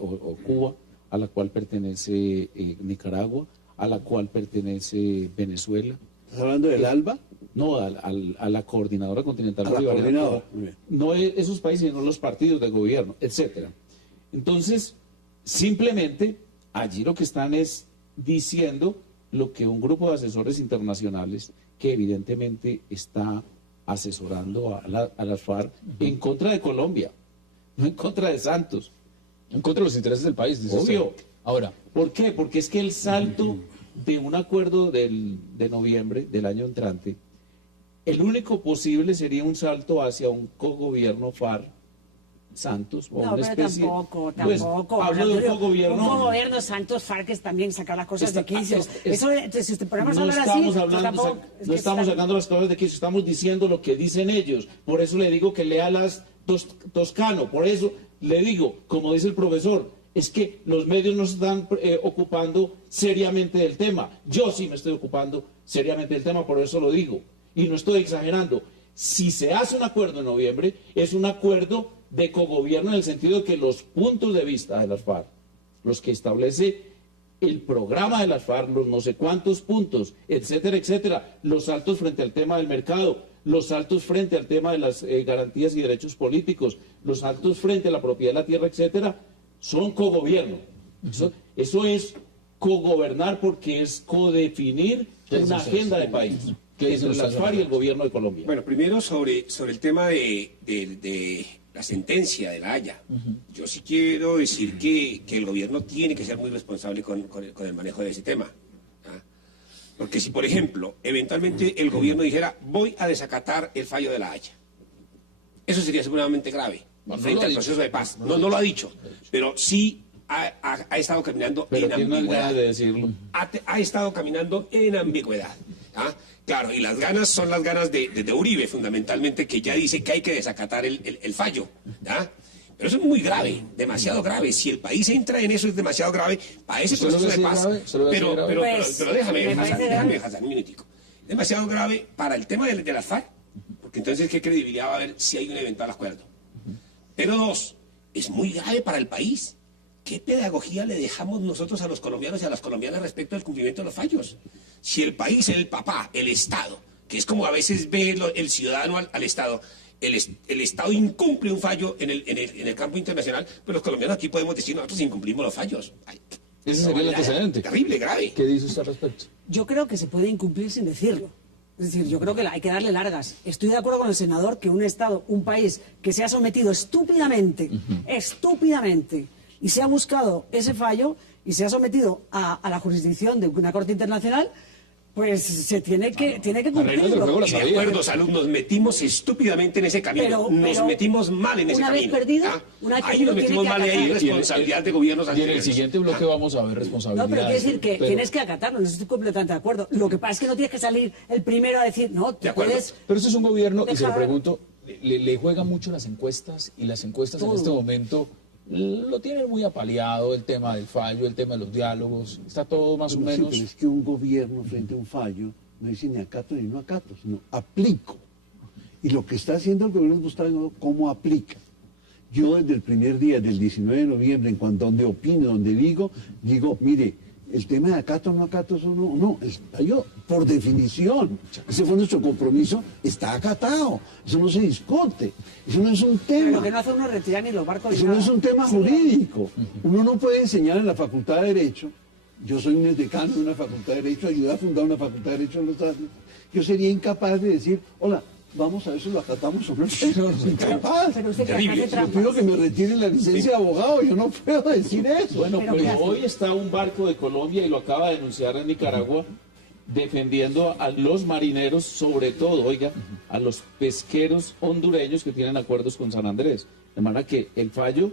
o Cuba, a la cual pertenece Nicaragua, a la cual pertenece Venezuela. ¿Estás hablando del ALBA? No, a la Coordinadora Continental Bolivariana. No esos países, sino los partidos de gobierno, etcétera. Entonces, simplemente, allí lo que están es diciendo lo que un grupo de asesores internacionales, que evidentemente está asesorando a las FARC en contra de Colombia, no en contra de Santos. En contra de los intereses del país, dice obvio. usted. Ahora, ¿por qué? Porque es que el salto de un acuerdo de noviembre del año entrante, el único posible sería un salto hacia un cogobierno FARC Santos o no, una especie. Tampoco. Pues, hablo de un cogobierno. Un cogobierno Santos FARC es también sacar las cosas de quicio. Eso, si te ponemos a no hablar estamos así, hablando, tampoco, no estamos sacando las cosas de quicio, estamos diciendo lo que dicen ellos. Por eso le digo que lea las Toscano. Por eso le digo, como dice el profesor, es que los medios no se están ocupando seriamente del tema. Yo sí me estoy ocupando seriamente del tema, por eso lo digo. Y no estoy exagerando. Si se hace un acuerdo en noviembre, es un acuerdo de cogobierno en el sentido de que los puntos de vista de las FARC, los que establece el programa de las FARC, los no sé cuántos puntos, etcétera, etcétera, los saltos frente al tema del mercado, los saltos frente al tema de las garantías y derechos políticos, los saltos frente a la propiedad de la tierra, etcétera, son cogobierno. Eso es cogobernar, porque es codefinir una agenda de país entre las FARC y el gobierno de Colombia. Bueno, primero sobre el tema de la sentencia de La Haya. Yo sí quiero decir que el gobierno tiene que ser muy responsable con el manejo de ese tema. Porque si, por ejemplo, eventualmente el gobierno dijera, voy a desacatar el fallo de La Haya, eso sería seguramente grave frente al proceso de paz. No lo ha dicho, pero sí ha estado caminando en ambigüedad. De decirlo. Ha estado caminando en ambigüedad. Claro, y las ganas son las ganas de Uribe, fundamentalmente, que ya dice que hay que desacatar el fallo. Pero eso es muy grave, demasiado grave. Si el país entra en eso es demasiado grave para ese proceso de paz. Pero déjame, Hassan, un minutico. Demasiado grave para el tema de las FARC, porque entonces ¿qué credibilidad va a haber si hay un eventual acuerdo? Pero dos, es muy grave para el país. ¿Qué pedagogía le dejamos nosotros a los colombianos y a las colombianas respecto al cumplimiento de los fallos? Si el país, el papá, el Estado, que es como a veces ve el ciudadano al Estado, el Estado incumple un fallo en el campo internacional, pero los colombianos aquí podemos decir, nosotros incumplimos los fallos. Ese sería el antecedente. Terrible, grave. ¿Qué dice usted al respecto? Yo creo que se puede incumplir sin decirlo. Es decir, yo creo que hay que darle largas. Estoy de acuerdo con el senador que un Estado, un país que se ha sometido estúpidamente, y se ha buscado ese fallo y se ha sometido a la jurisdicción de una corte internacional, pues se tiene que cumplirlo. Y de acuerdo, Salud, nos metimos estúpidamente en ese camino, nos metimos mal en ese camino. Ahí nos metimos mal y hay responsabilidad de gobiernos anteriores. Y en el siguiente bloque vamos a ver responsabilidades. No, pero quiero decir que tienes que acatarlo, no estoy completamente de acuerdo. Lo que pasa es que no tienes que salir el primero a decir, no, tú puedes... Pero eso es un gobierno, y se lo pregunto, le juegan mucho las encuestas, y las encuestas en este momento lo tienen muy apaleado, el tema del fallo, el tema de los diálogos, está todo más o menos... Sí, pero es que un gobierno frente a un fallo no dice ni acato ni no acato, sino aplico. Y lo que está haciendo el gobierno es buscar cómo aplica. Yo desde el primer día, del 19 de noviembre, en cuanto donde opino, donde digo, mire, el tema de acato o no acato, eso no, yo, por definición, ese fue nuestro compromiso, está acatado, eso no se discute, eso no es un tema. Pero lo que no hace uno es retirar ni los barcos. Eso no es un tema jurídico. Uno no puede enseñar en la Facultad de Derecho, yo soy un decano de una Facultad de Derecho, ayudé a fundar una Facultad de Derecho en los Andes, yo sería incapaz de decir, hola, vamos a ver si lo acatamos o no. Incapaz. Yo pido que me retiren la licencia de abogado, yo no puedo decir eso. Bueno, pero hoy está un barco de Colombia, y lo acaba de denunciar en Nicaragua, defendiendo a los marineros, sobre todo, oiga, a los pesqueros hondureños que tienen acuerdos con San Andrés. De manera que el fallo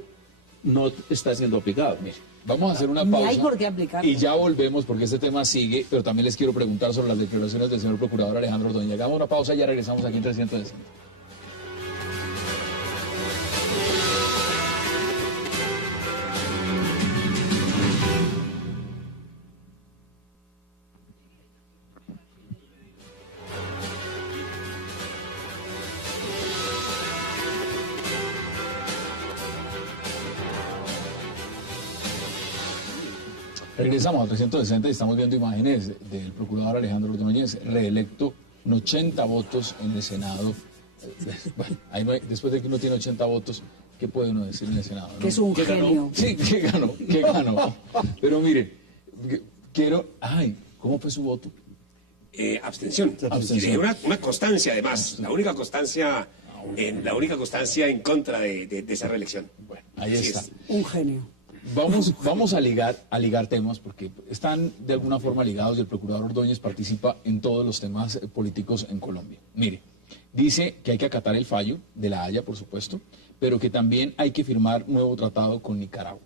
no está siendo aplicado. Mire, vamos a hacer una pausa. Ni hay por qué aplicarlo. Y ya volvemos, porque este tema sigue, pero también les quiero preguntar sobre las declaraciones del señor procurador Alejandro Ordóñez. Hagamos una pausa y ya regresamos aquí en 360. Regresamos a 360 y estamos viendo imágenes del procurador Alejandro Ordóñez, reelecto con 80 votos en el Senado. Bueno, ahí no hay, después de que uno tiene 80 votos, ¿qué puede uno decir en el Senado? ¿No? Que es un ¿Qué genio. ganó? Sí, ¿qué ganó? Pero mire, quiero... Ay, ¿cómo fue su voto? Abstención. Una constancia, además, la única constancia en contra de esa reelección. Bueno, ahí está. Un genio. Vamos a ligar temas, porque están de alguna forma ligados, y el procurador Ordóñez participa en todos los temas políticos en Colombia. Mire, dice que hay que acatar el fallo de La Haya, por supuesto, pero que también hay que firmar nuevo tratado con Nicaragua.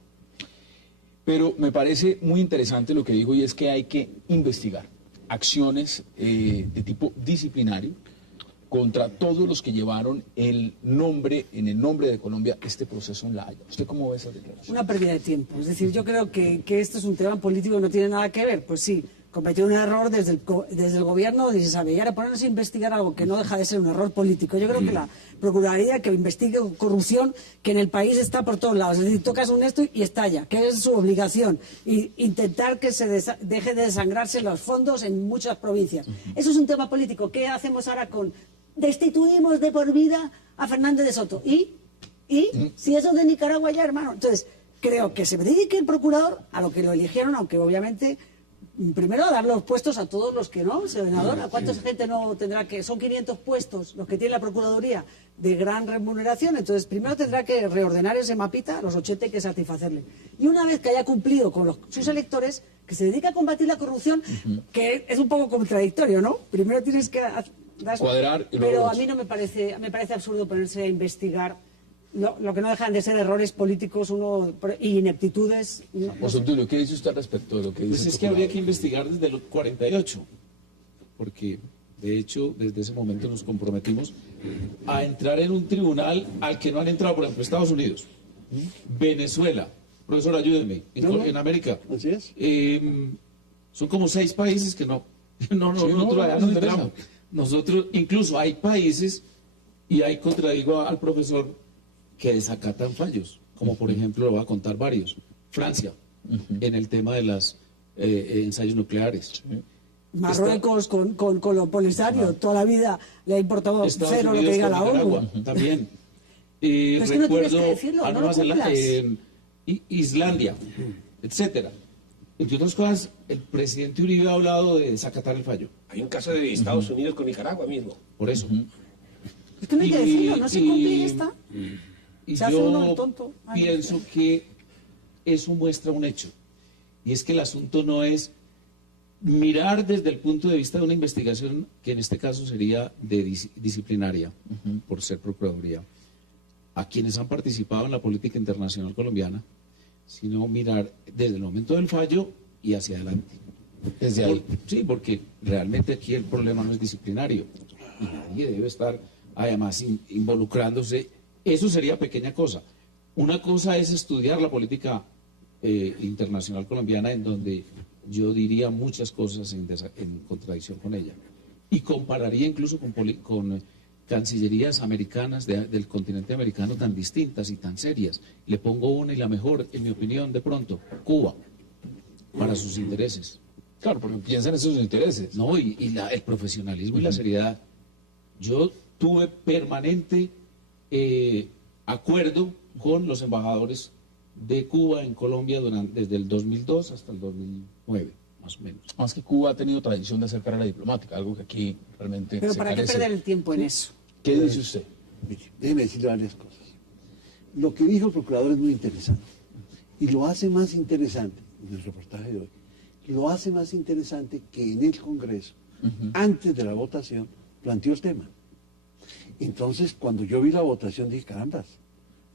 Pero me parece muy interesante lo que dijo, y es que hay que investigar acciones de tipo disciplinario contra todos los que llevaron en el nombre de Colombia este proceso en La Haya. ¿Usted cómo ve esa declaración? Una pérdida de tiempo. Es decir, yo creo que esto es un tema político que no tiene nada que ver. Pues sí, cometió un error desde el gobierno, y se sabe. Y ahora ponernos a investigar algo que no deja de ser un error político. Yo creo que la Procuraduría que investigue corrupción, que en el país está por todos lados. Es decir, tocas un esto y estalla, que es su obligación. Y intentar que se deje de desangrarse los fondos en muchas provincias. Eso es un tema político. ¿Qué hacemos ahora con... Destituimos de por vida a Fernández de Soto? ¿Y? Si eso es de Nicaragua ya, hermano. Entonces, creo que se dedique el procurador a lo que lo eligieron, aunque obviamente, primero a dar los puestos a todos los que no, senador. ¿A cuánta gente no tendrá que...? Son 500 puestos los que tiene la Procuraduría de gran remuneración. Entonces, primero tendrá que reordenar ese mapita, los 80 hay que satisfacerle. Y una vez que haya cumplido con sus electores, que se dedique a combatir la corrupción, que es un poco contradictorio, ¿no? Primero tienes que... cuadrar y pero a mí no me parece absurdo ponerse a investigar lo que no dejan de ser errores políticos y ineptitudes. José Tulio, ¿qué dice usted al respecto de lo que dice? Pues es que habría que investigar desde los 48, porque de hecho desde ese momento nos comprometimos a entrar en un tribunal al que no han entrado, por ejemplo, Estados Unidos, Venezuela, profesor, ayúdenme, en América. Así es. Son como 6 países que nosotros, incluso hay países, y ahí contradigo al profesor, que desacatan fallos, como por ejemplo, lo voy a contar varios. Francia, en el tema de los ensayos nucleares. Marruecos con lo polisario, toda la vida le ha importado cero lo que diga la ONU. También. Pero es que no tienes que decirlo, no lo cumplas. Islandia, etcétera. Entre otras cosas, el presidente Uribe ha hablado de desacatar el fallo. Hay un caso de Estados Unidos con Nicaragua mismo. Por eso. Es que no hay que decirlo, no se cumple esta. Y se hace uno el tonto. Pienso que eso muestra un hecho. Y es que el asunto no es mirar desde el punto de vista de una investigación, que en este caso sería disciplinaria, por ser Procuraduría, a quienes han participado en la política internacional colombiana, sino mirar desde el momento del fallo y hacia adelante. Desde ahí. Sí, porque realmente aquí el problema no es disciplinario. Y nadie debe estar además involucrándose. Eso sería pequeña cosa. Una cosa es estudiar la política internacional colombiana, en donde yo diría muchas cosas en contradicción con ella. Y compararía incluso con cancillerías americanas del continente americano tan distintas y tan serias. Le pongo una y la mejor, en mi opinión, de pronto, Cuba, para sus intereses. Claro, porque piensan en sus intereses. No, y el profesionalismo y la seriedad. Yo tuve permanente acuerdo con los embajadores de Cuba en Colombia desde el 2002 hasta el 2009, más o menos. Más que Cuba ha tenido tradición de hacer carrera diplomática, algo que aquí realmente Pero se ¿para carece. qué perder el tiempo en eso? ¿Qué dice usted? Mire, déjeme decirle varias cosas. Lo que dijo el procurador es muy interesante. Y lo hace más interesante, en el reportaje de hoy, lo hace más interesante que en el Congreso, antes de la votación, planteó el tema. Entonces, cuando yo vi la votación, dije, carambas,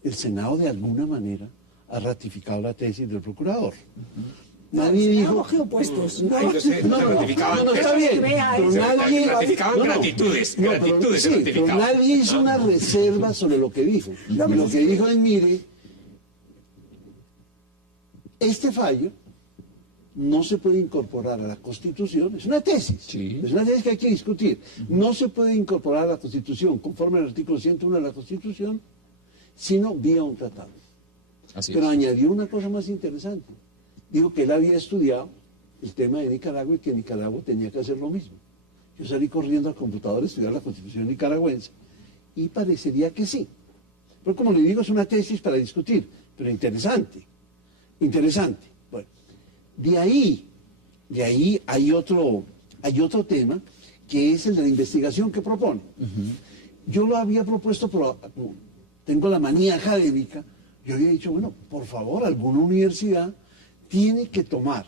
el Senado de alguna manera ha ratificado la tesis del procurador. Nadie dijo... opuestos. No, está bien. Pero nadie... Ratificaban gratitudes. Pero nadie hizo una reserva sobre lo que dijo. Lo que dijo es, mire, este fallo no se puede incorporar a la Constitución, es una tesis, es una tesis que hay que discutir. No se puede incorporar a la Constitución, conforme al artículo 101 de la Constitución, sino vía un tratado. Pero añadió una cosa más interesante. Dijo que él había estudiado el tema de Nicaragua y que Nicaragua tenía que hacer lo mismo. Yo salí corriendo al computador a estudiar la Constitución nicaragüense y parecería que sí. Pero como le digo, es una tesis para discutir, pero interesante. Bueno, de ahí hay otro tema, que es el de la investigación que propone. Yo lo había propuesto, pero tengo la manía académica. Yo había dicho, bueno, por favor, alguna universidad tiene que tomar.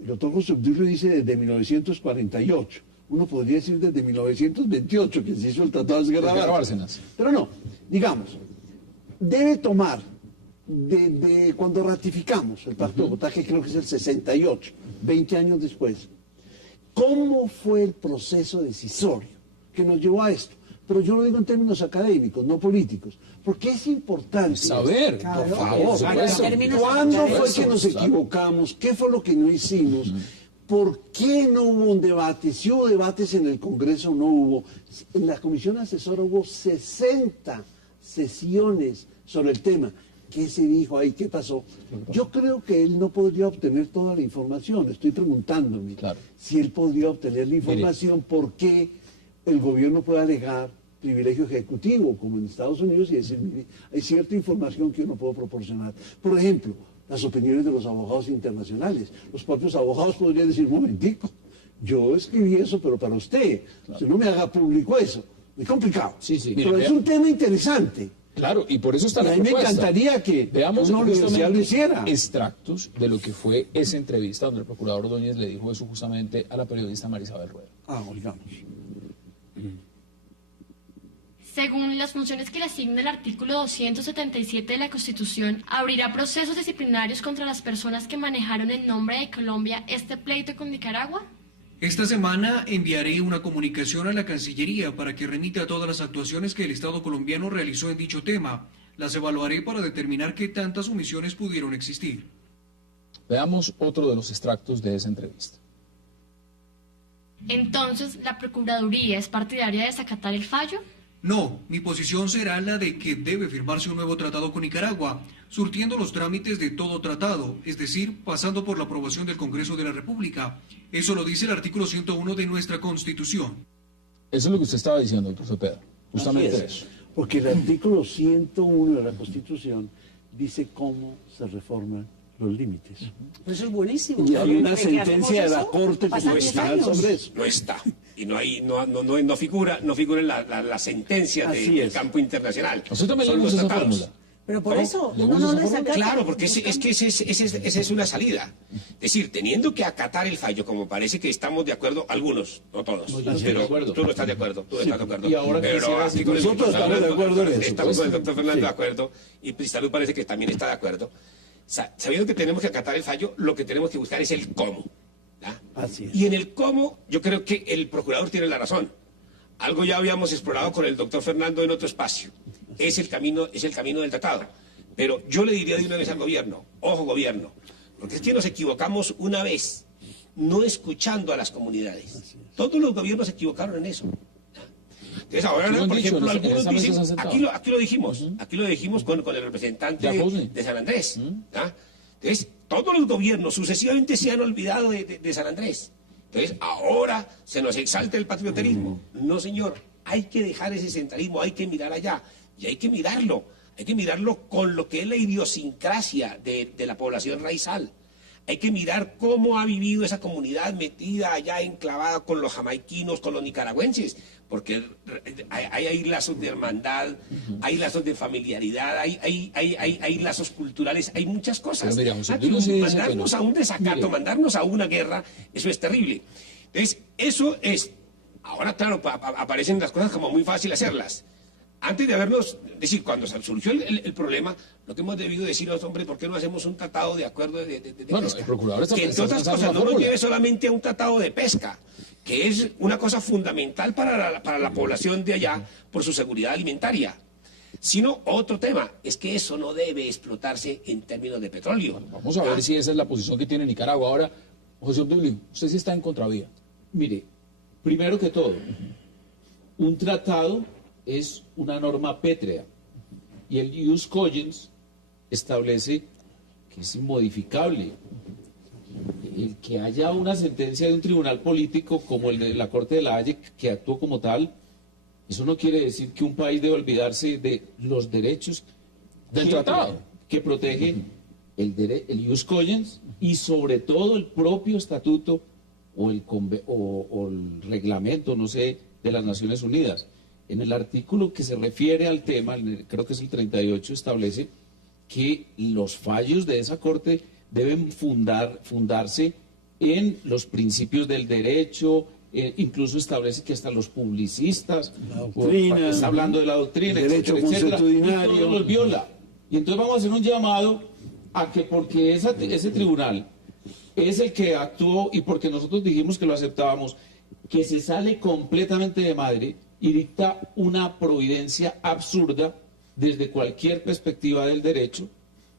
El doctor José Obdulio dice desde 1948. Uno podría decir desde 1928, que se hizo el Tratado de Guerra Bárcenas. Pero no, digamos, debe tomar de cuando ratificamos el Pacto de Bogotá, que creo que es el 68, 20 años después, ¿cómo fue el proceso decisorio que nos llevó a esto? Pero yo lo digo en términos académicos, no políticos, porque es importante saber, por favor, ¿cuándo fue que nos equivocamos? ¿Qué fue lo que no hicimos? ¿Por qué no hubo un debate? Si hubo debates en el Congreso, no hubo. En la Comisión Asesora hubo 60 sesiones sobre el tema. ¿Qué se dijo ahí? ¿Qué pasó? Yo creo que él no podría obtener toda la información. Estoy preguntándome si él podría obtener la información, por qué el gobierno puede alegar privilegio ejecutivo, como en Estados Unidos, y decir, mire, hay cierta información que yo no puedo proporcionar. Por ejemplo, las opiniones de los abogados internacionales. Los propios abogados podrían decir, un momentico, yo escribí eso, pero para usted, usted no me haga público eso. Muy complicado. Pero es un tema interesante. Claro, y por eso está la propuesta. A mí me encantaría que veamos una universidad lo hiciera. Extractos de lo que fue esa entrevista donde el procurador Ordóñez le dijo eso justamente a la periodista Marisabel Rueda. Oigamos. Según las funciones que le asigna el artículo 277 de la Constitución, abrirá procesos disciplinarios contra las personas que manejaron en nombre de Colombia este pleito con Nicaragua. Esta semana enviaré una comunicación a la Cancillería para que remita todas las actuaciones que el Estado colombiano realizó en dicho tema. Las evaluaré para determinar qué tantas omisiones pudieron existir. Veamos otro de los extractos de esa entrevista. Entonces, ¿la Procuraduría es partidaria de desacatar el fallo? No, mi posición será la de que debe firmarse un nuevo tratado con Nicaragua, surtiendo los trámites de todo tratado, es decir, pasando por la aprobación del Congreso de la República. Eso lo dice el artículo 101 de nuestra Constitución. Eso es lo que usted estaba diciendo, doctor Cepeda. Justamente eso. Porque el artículo 101 de la Constitución dice cómo se reforman los límites. Eso es buenísimo. Y hay una sentencia de la Corte Constitucional sobre eso. No está. Y no figura en la sentencia del campo internacional. Nosotros también son los esa tratados. fórmula. Pero por eso uno no les acata. Claro, porque esa es una salida. Es decir, teniendo que acatar el fallo, como parece que estamos de acuerdo, algunos, no todos. No, yo estoy de acuerdo. Tú no estás de acuerdo, tú estás de acuerdo. Y ahora nosotros estamos de acuerdo en eso. Estamos con el doctor Fernando de acuerdo, y Salud parece que también está de acuerdo. Sabiendo que tenemos que acatar el fallo, lo que tenemos que buscar es el cómo. Así es. Y en el cómo, yo creo que el procurador tiene la razón. Algo ya habíamos explorado con el doctor Fernando en otro espacio. Es el camino del tratado. Pero yo le diría de una vez al gobierno, ojo gobierno, porque es que nos equivocamos una vez, no escuchando a las comunidades. Todos los gobiernos se equivocaron en eso. Entonces ahora, por ejemplo, algunos dicen, aquí lo dijimos con el representante de San Andrés. Entonces, todos los gobiernos sucesivamente se han olvidado de San Andrés. Entonces, ahora se nos exalta el patrioterismo. No, señor, hay que dejar ese centralismo, hay que mirar allá, y hay que mirarlo con lo que es la idiosincrasia de la población raizal. Hay que mirar cómo ha vivido esa comunidad metida allá, enclavada con los jamaiquinos, con los nicaragüenses, porque hay lazos de hermandad, hay lazos de familiaridad, hay lazos culturales, hay muchas cosas. Mira, mandarnos a un desacato, mandarnos a una guerra, eso es terrible. Entonces, eso es... Ahora, claro, aparecen las cosas como muy fácil hacerlas. Antes de habernos, decir, cuando surgió el problema, lo que hemos debido decir es, hombre, ¿por qué no hacemos un tratado de acuerdo de pesca? El procurador está que entre otras cosas no nos lleve solamente a un tratado de pesca, que es una cosa fundamental para la población de allá por su seguridad alimentaria. Sino otro tema, es que eso no debe explotarse en términos de petróleo. Vamos a ver si esa es la posición que tiene Nicaragua. Ahora, José Obdulio, usted sí está en contravía. Mire, primero que todo, un tratado es una norma pétrea y el ius cogens establece que es inmodificable. El que haya una sentencia de un tribunal político como el de la Corte de la Haya que actuó como tal, eso no quiere decir que un país debe olvidarse de los derechos del tratado que protegen el ius cogens y sobre todo el propio estatuto o el reglamento, no sé, de las Naciones Unidas. En el artículo que se refiere al tema, creo que es el 38, establece que los fallos de esa Corte deben fundarse en los principios del derecho, incluso establece que hasta los publicistas, está hablando de la doctrina, derecho consuetudinario, y todo los viola. Y entonces vamos a hacer un llamado a que porque ese tribunal es el que actuó y porque nosotros dijimos que lo aceptábamos, que se sale completamente de madre y dicta una providencia absurda desde cualquier perspectiva del derecho.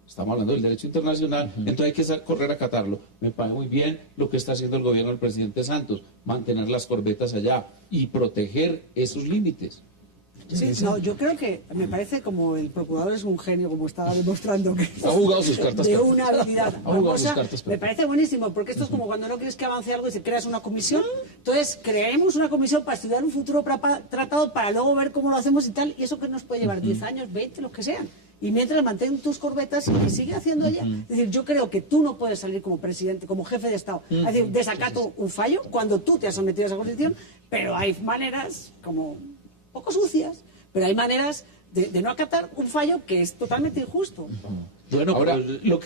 Estamos hablando del derecho internacional, entonces hay que correr a acatarlo. Me parece muy bien lo que está haciendo el gobierno del presidente Santos, mantener las corbetas allá y proteger esos límites. Sí, no, yo creo que me parece como el procurador es un genio, como estaba demostrando que ha jugado sus cartas, de una habilidad famosa, me parece buenísimo, porque esto es como cuando no quieres que avance algo y se creas una comisión. Entonces creemos una comisión para estudiar un futuro tratado para luego ver cómo lo hacemos y tal, y eso que nos puede llevar 10 años, 20, los que sean. Y mientras mantén tus corbetas y sigue haciendo ella. Es decir, yo creo que tú no puedes salir como presidente, como jefe de Estado, es decir, desacato un fallo cuando tú te has sometido a esa constitución, pero hay maneras como poco sucias, pero hay maneras de no acatar un fallo que es totalmente injusto. Bueno, ahora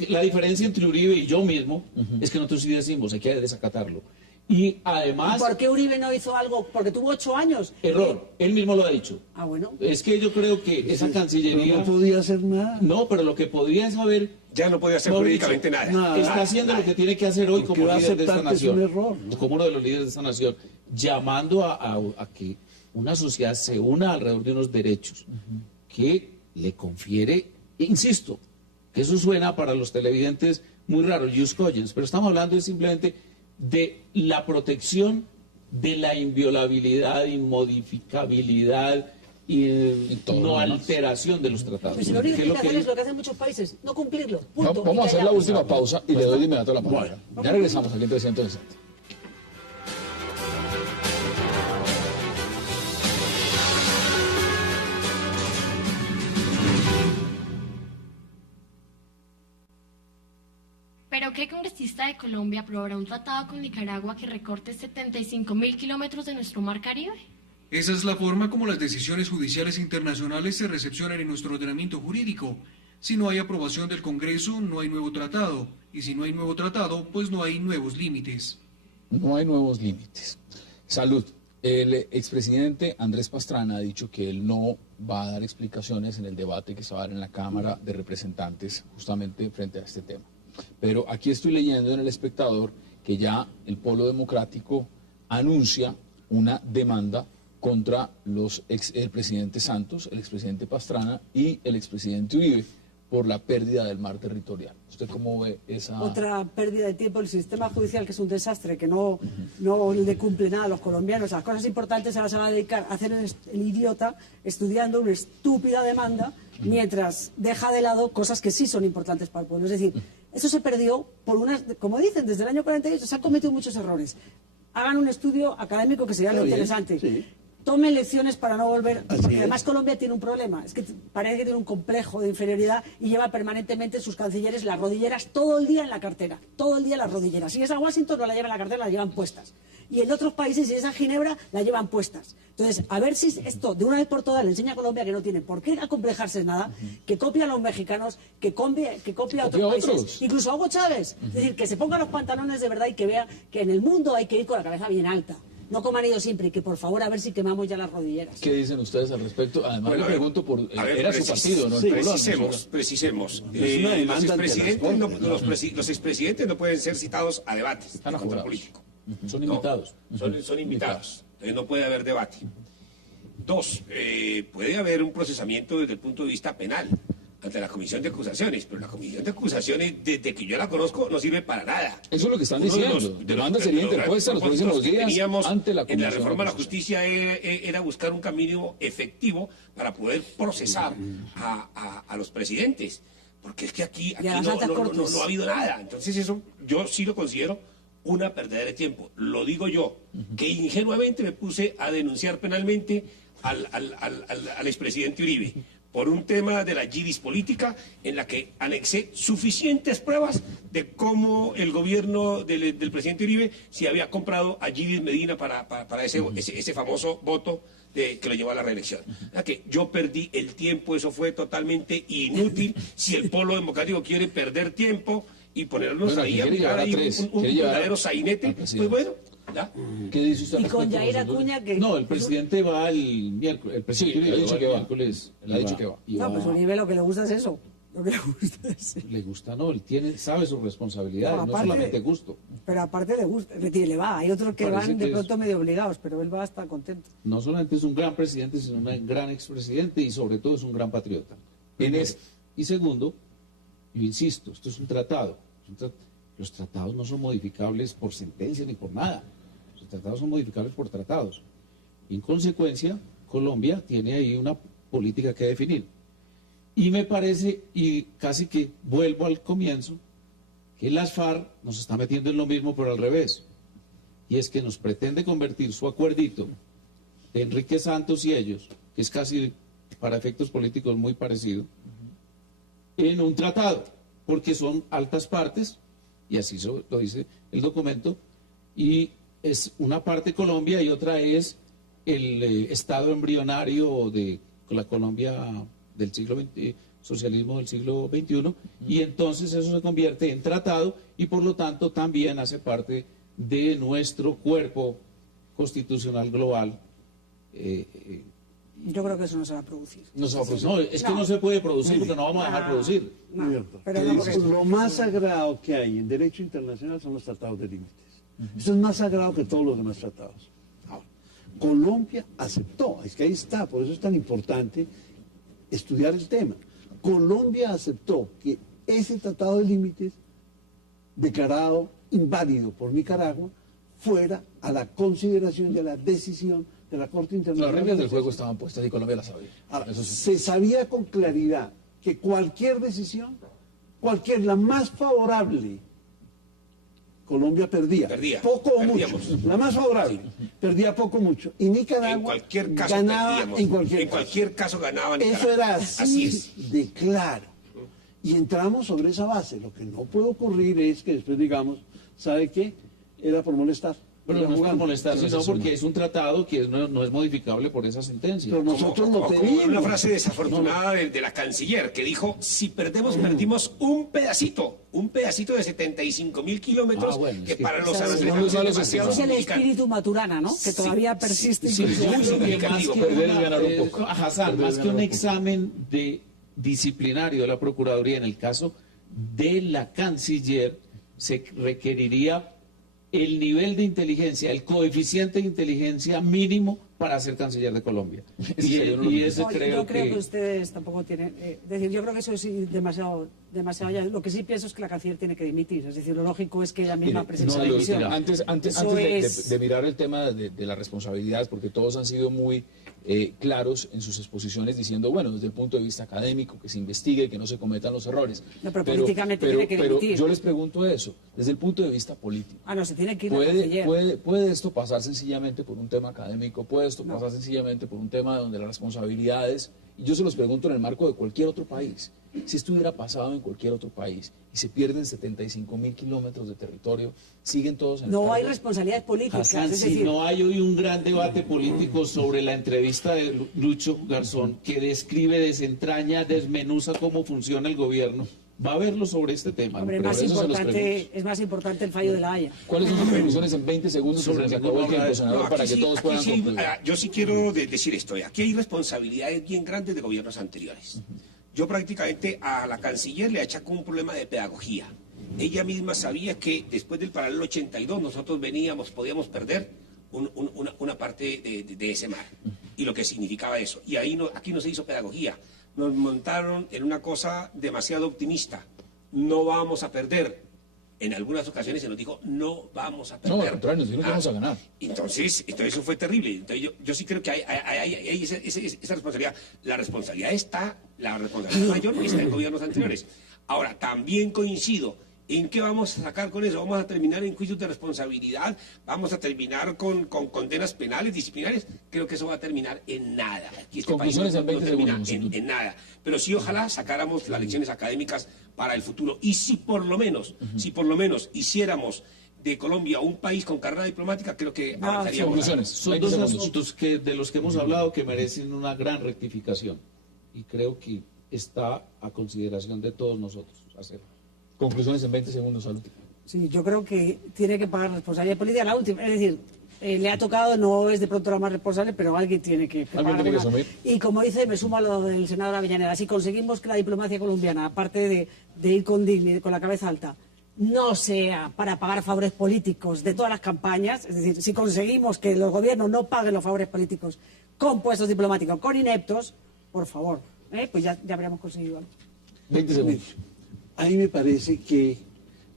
la diferencia entre Uribe y yo mismo es que nosotros sí decimos, hay que desacatarlo. Y además... ¿Por qué Uribe no hizo algo? Porque tuvo 8 años. Error, él mismo lo ha dicho. Ah, bueno. Es que yo creo que esa Cancillería... No podía hacer nada. No, pero lo que podría es haber... Ya no podía hacer jurídicamente nada. Está haciendo lo que tiene que hacer hoy como líder de esta nación. Es un error, ¿no? Como uno de los líderes de esta nación, llamando a que una sociedad se una alrededor de unos derechos que le confiere, insisto, que eso suena para los televidentes muy raro, ius cogens, pero estamos hablando simplemente de la protección de la inviolabilidad, inmodificabilidad y no alteración de los tratados. Pero si lo único que es lo que hacen muchos países, no cumplirlo. Punto. Vamos a hacer la última pausa y le doy de inmediato la palabra. Ya regresamos aquí en 360. ¿Pero qué congresista de Colombia aprobará un tratado con Nicaragua que recorte 75.000 kilómetros de nuestro mar Caribe? Esa es la forma como las decisiones judiciales internacionales se recepcionan en nuestro ordenamiento jurídico. Si no hay aprobación del Congreso, no hay nuevo tratado. Y si no hay nuevo tratado, pues no hay nuevos límites. No hay nuevos límites. Salud. El expresidente Andrés Pastrana ha dicho que él no va a dar explicaciones en el debate que se va a dar en la Cámara de Representantes justamente frente a este tema. Pero aquí estoy leyendo en El Espectador que ya el Polo Democrático anuncia una demanda contra el presidente Santos, el expresidente Pastrana y el expresidente Uribe por la pérdida del mar territorial. ¿Usted cómo ve esa...? Otra pérdida de tiempo, el sistema judicial, que es un desastre, que no le cumple nada a los colombianos. Las cosas importantes ahora se va a dedicar a hacer el idiota estudiando una estúpida demanda mientras deja de lado cosas que sí son importantes para el pueblo. Es decir, eso se perdió por unas, como dicen, desde el año 48 se han cometido muchos errores. Hagan un estudio académico que sería lo interesante. Sí. Tomen lecciones para no volver, porque además Colombia tiene un problema, es que parece que tiene un complejo de inferioridad y lleva permanentemente sus cancilleres las rodilleras todo el día en la cartera, todo el día las rodilleras. Si es a Washington no la llevan en la cartera, la llevan puestas. Y en otros países, si es a Ginebra, la llevan puestas. Entonces, a ver si esto de una vez por todas le enseña a Colombia que no tiene por qué acomplejarse nada, que copia a los mexicanos, que copia a otros países, incluso a Hugo Chávez. Es decir, que se ponga los pantalones de verdad y que vea que en el mundo hay que ir con la cabeza bien alta. No como han ido siempre, y que por favor a ver si quemamos ya las rodilleras. ¿Qué dicen ustedes al respecto? Además le pregunto por... era su partido, ¿no? Precisemos. Los expresidentes no pueden ser citados a debates de control político. Son invitados. Son invitados. Entonces no puede haber debate. Dos, puede haber un procesamiento desde el punto de vista penal ante la comisión de acusaciones, pero la comisión de acusaciones, desde que yo la conozco, no sirve para nada. Eso es lo que están diciendo. Demanda sería interpuesta los próximos días ante la comisión. En la reforma de la justicia era buscar un camino efectivo para poder procesar a los presidentes, porque es que aquí no ha habido nada. Entonces eso yo sí lo considero una pérdida de tiempo. Lo digo yo, que ingenuamente me puse a denunciar penalmente al expresidente Uribe por un tema de la GIDIS política en la que anexé suficientes pruebas de cómo el gobierno del presidente Uribe se había comprado a GIDIS Medina para ese famoso voto que lo llevó a la reelección. Que yo perdí el tiempo, eso fue totalmente inútil. Si el polo democrático quiere perder tiempo y ponernos ahí a mirar ahí un verdadero sainete, pues bueno. ¿Ya? ¿Qué dice usted? Y con Yair Acuña que... No, el presidente va el miércoles. El presidente Uribe ha dicho que va. Miércoles. Ha dicho que va. No, pues Uribe lo que le gusta es eso. Lo que le gusta es... Le gusta, no, él sabe sus responsabilidades, no solamente gusto. Pero aparte le gusta, le va. Hay otros que van de pronto medio obligados, pero él va a estar contento. No solamente es un gran presidente, sino un gran expresidente y sobre todo es un gran patriota. Y segundo, yo insisto, esto es un tratado. Los tratados no son modificables por sentencia ni por nada. Los tratados son modificables por tratados. En consecuencia, Colombia tiene ahí una política que definir. Y me parece, y casi que vuelvo al comienzo, que las FARC nos está metiendo en lo mismo, pero al revés. Y es que nos pretende convertir su acuerdito de Enrique Santos y ellos, que es casi para efectos políticos muy parecido, en un tratado, porque son altas partes, y así lo dice el documento, y es una parte Colombia y otra es el estado embrionario de la Colombia del siglo XX, socialismo del siglo XXI, y entonces eso se convierte en tratado y por lo tanto también hace parte de nuestro cuerpo constitucional global. Yo creo que eso no se va a producir. No se va a producir. No, es que no se puede producir porque no vamos a dejar producir. Lo más sagrado que hay en derecho internacional son los tratados de límites. Eso es más sagrado que todos los demás tratados. Ahora, Colombia aceptó, es que ahí está, por eso es tan importante estudiar el tema. Colombia aceptó que ese tratado de límites, declarado inválido por Nicaragua, fuera a la consideración de la decisión de la Corte Internacional. Las reglas del juego estaban puestas y Colombia las sabía. Ahora, se sabía con claridad que cualquier decisión, la más favorable, Colombia perdía. Poco o mucho. La más favorable. Perdía poco o mucho. Y Nicaragua ganaba en cualquier caso. Ganaba Nicaragua. Eso era así de claro. Y entramos sobre esa base. Lo que no puede ocurrir es que después digamos, ¿sabe qué? Era por molestar. Pero no es por molestar, sino porque es un tratado que no es modificable por esa sentencia. Pero nosotros lo pedimos. Una frase desafortunada de la canciller que dijo, si perdemos, perdimos un pedacito de 75.000 kilómetros que para los argentinos es el espíritu Maturana, ¿no? Que todavía persiste. Más que un examen disciplinario de la Procuraduría, en el caso de la canciller, se requeriría el nivel de inteligencia, el coeficiente de inteligencia mínimo para ser canciller de Colombia. Y ese yo creo que ustedes tampoco tienen... es decir, yo creo que eso es demasiado ya. Lo que sí pienso es que la canciller tiene que dimitir. Es decir, lo lógico es que ella misma presente la dimisión. Antes de mirar el tema de la responsabilidad, porque todos han sido muy claros en sus exposiciones diciendo, bueno, desde el punto de vista académico, que se investigue, que no se cometan los errores. No, pero políticamente tiene que dimitir. Pero yo les pregunto eso, desde el punto de vista político. No, se tiene que ir a canciller. ¿Puede esto pasar sencillamente por un tema académico? ¿Puede esto pasar sencillamente por un tema donde las responsabilidades, y yo se los pregunto en el marco de cualquier otro país, si esto hubiera pasado en cualquier otro país y se pierden 75.000 kilómetros de territorio, siguen todos en el No hay responsabilidades políticas. Hassan, es decir, si no hay hoy un gran debate político sobre la entrevista de Lucho Garzón, que describe, desentraña, desmenuza cómo funciona el gobierno, va a verlo sobre este tema. Hombre, es más importante el fallo de la Haya. ¿Cuáles son sus conclusiones en 20 segundos sobre el acabó el tiempo, senador, para que todos puedan concluir? Yo sí quiero decir esto. Aquí hay responsabilidades bien grandes de gobiernos anteriores. Yo prácticamente a la canciller le achaco un problema de pedagogía. Ella misma sabía que después del paralelo 82 nosotros podíamos perder una parte de ese mar y lo que significaba eso. Y aquí no se hizo pedagogía. Nos montaron en una cosa demasiado optimista. No vamos a perder. En algunas ocasiones se nos dijo, no vamos a perder. No, al contrario, nos dijeron que vamos a ganar. Entonces eso fue terrible. Entonces yo sí creo que hay esa responsabilidad. La responsabilidad mayor está en gobiernos anteriores. Ahora, también coincido. ¿En qué vamos a sacar con eso? ¿Vamos a terminar en juicios de responsabilidad? ¿Vamos a terminar con condenas penales, disciplinarias? Creo que eso va a terminar en nada. Aquí este país no termina en nada. Pero sí, ojalá sacáramos las lecciones académicas para el futuro. Y si por lo menos hiciéramos de Colombia un país con carrera diplomática, creo que avanzaríamos. Son dos asuntos de los que hemos hablado que merecen una gran rectificación. Y creo que está a consideración de todos nosotros hacerlo. Conclusiones en 20 segundos, Salud. Sí, yo creo que tiene que pagar responsabilidad política. La última, es decir, le ha tocado, no es de pronto la más responsable, pero alguien tiene que pagar. Y como dice, me sumo a lo del senador Avellaneda, si conseguimos que la diplomacia colombiana, aparte de ir con digno y con la cabeza alta, no sea para pagar favores políticos de todas las campañas, es decir, si conseguimos que los gobiernos no paguen los favores políticos con puestos diplomáticos, con ineptos, por favor, pues ya habríamos conseguido algo. 20 segundos. A mí me parece que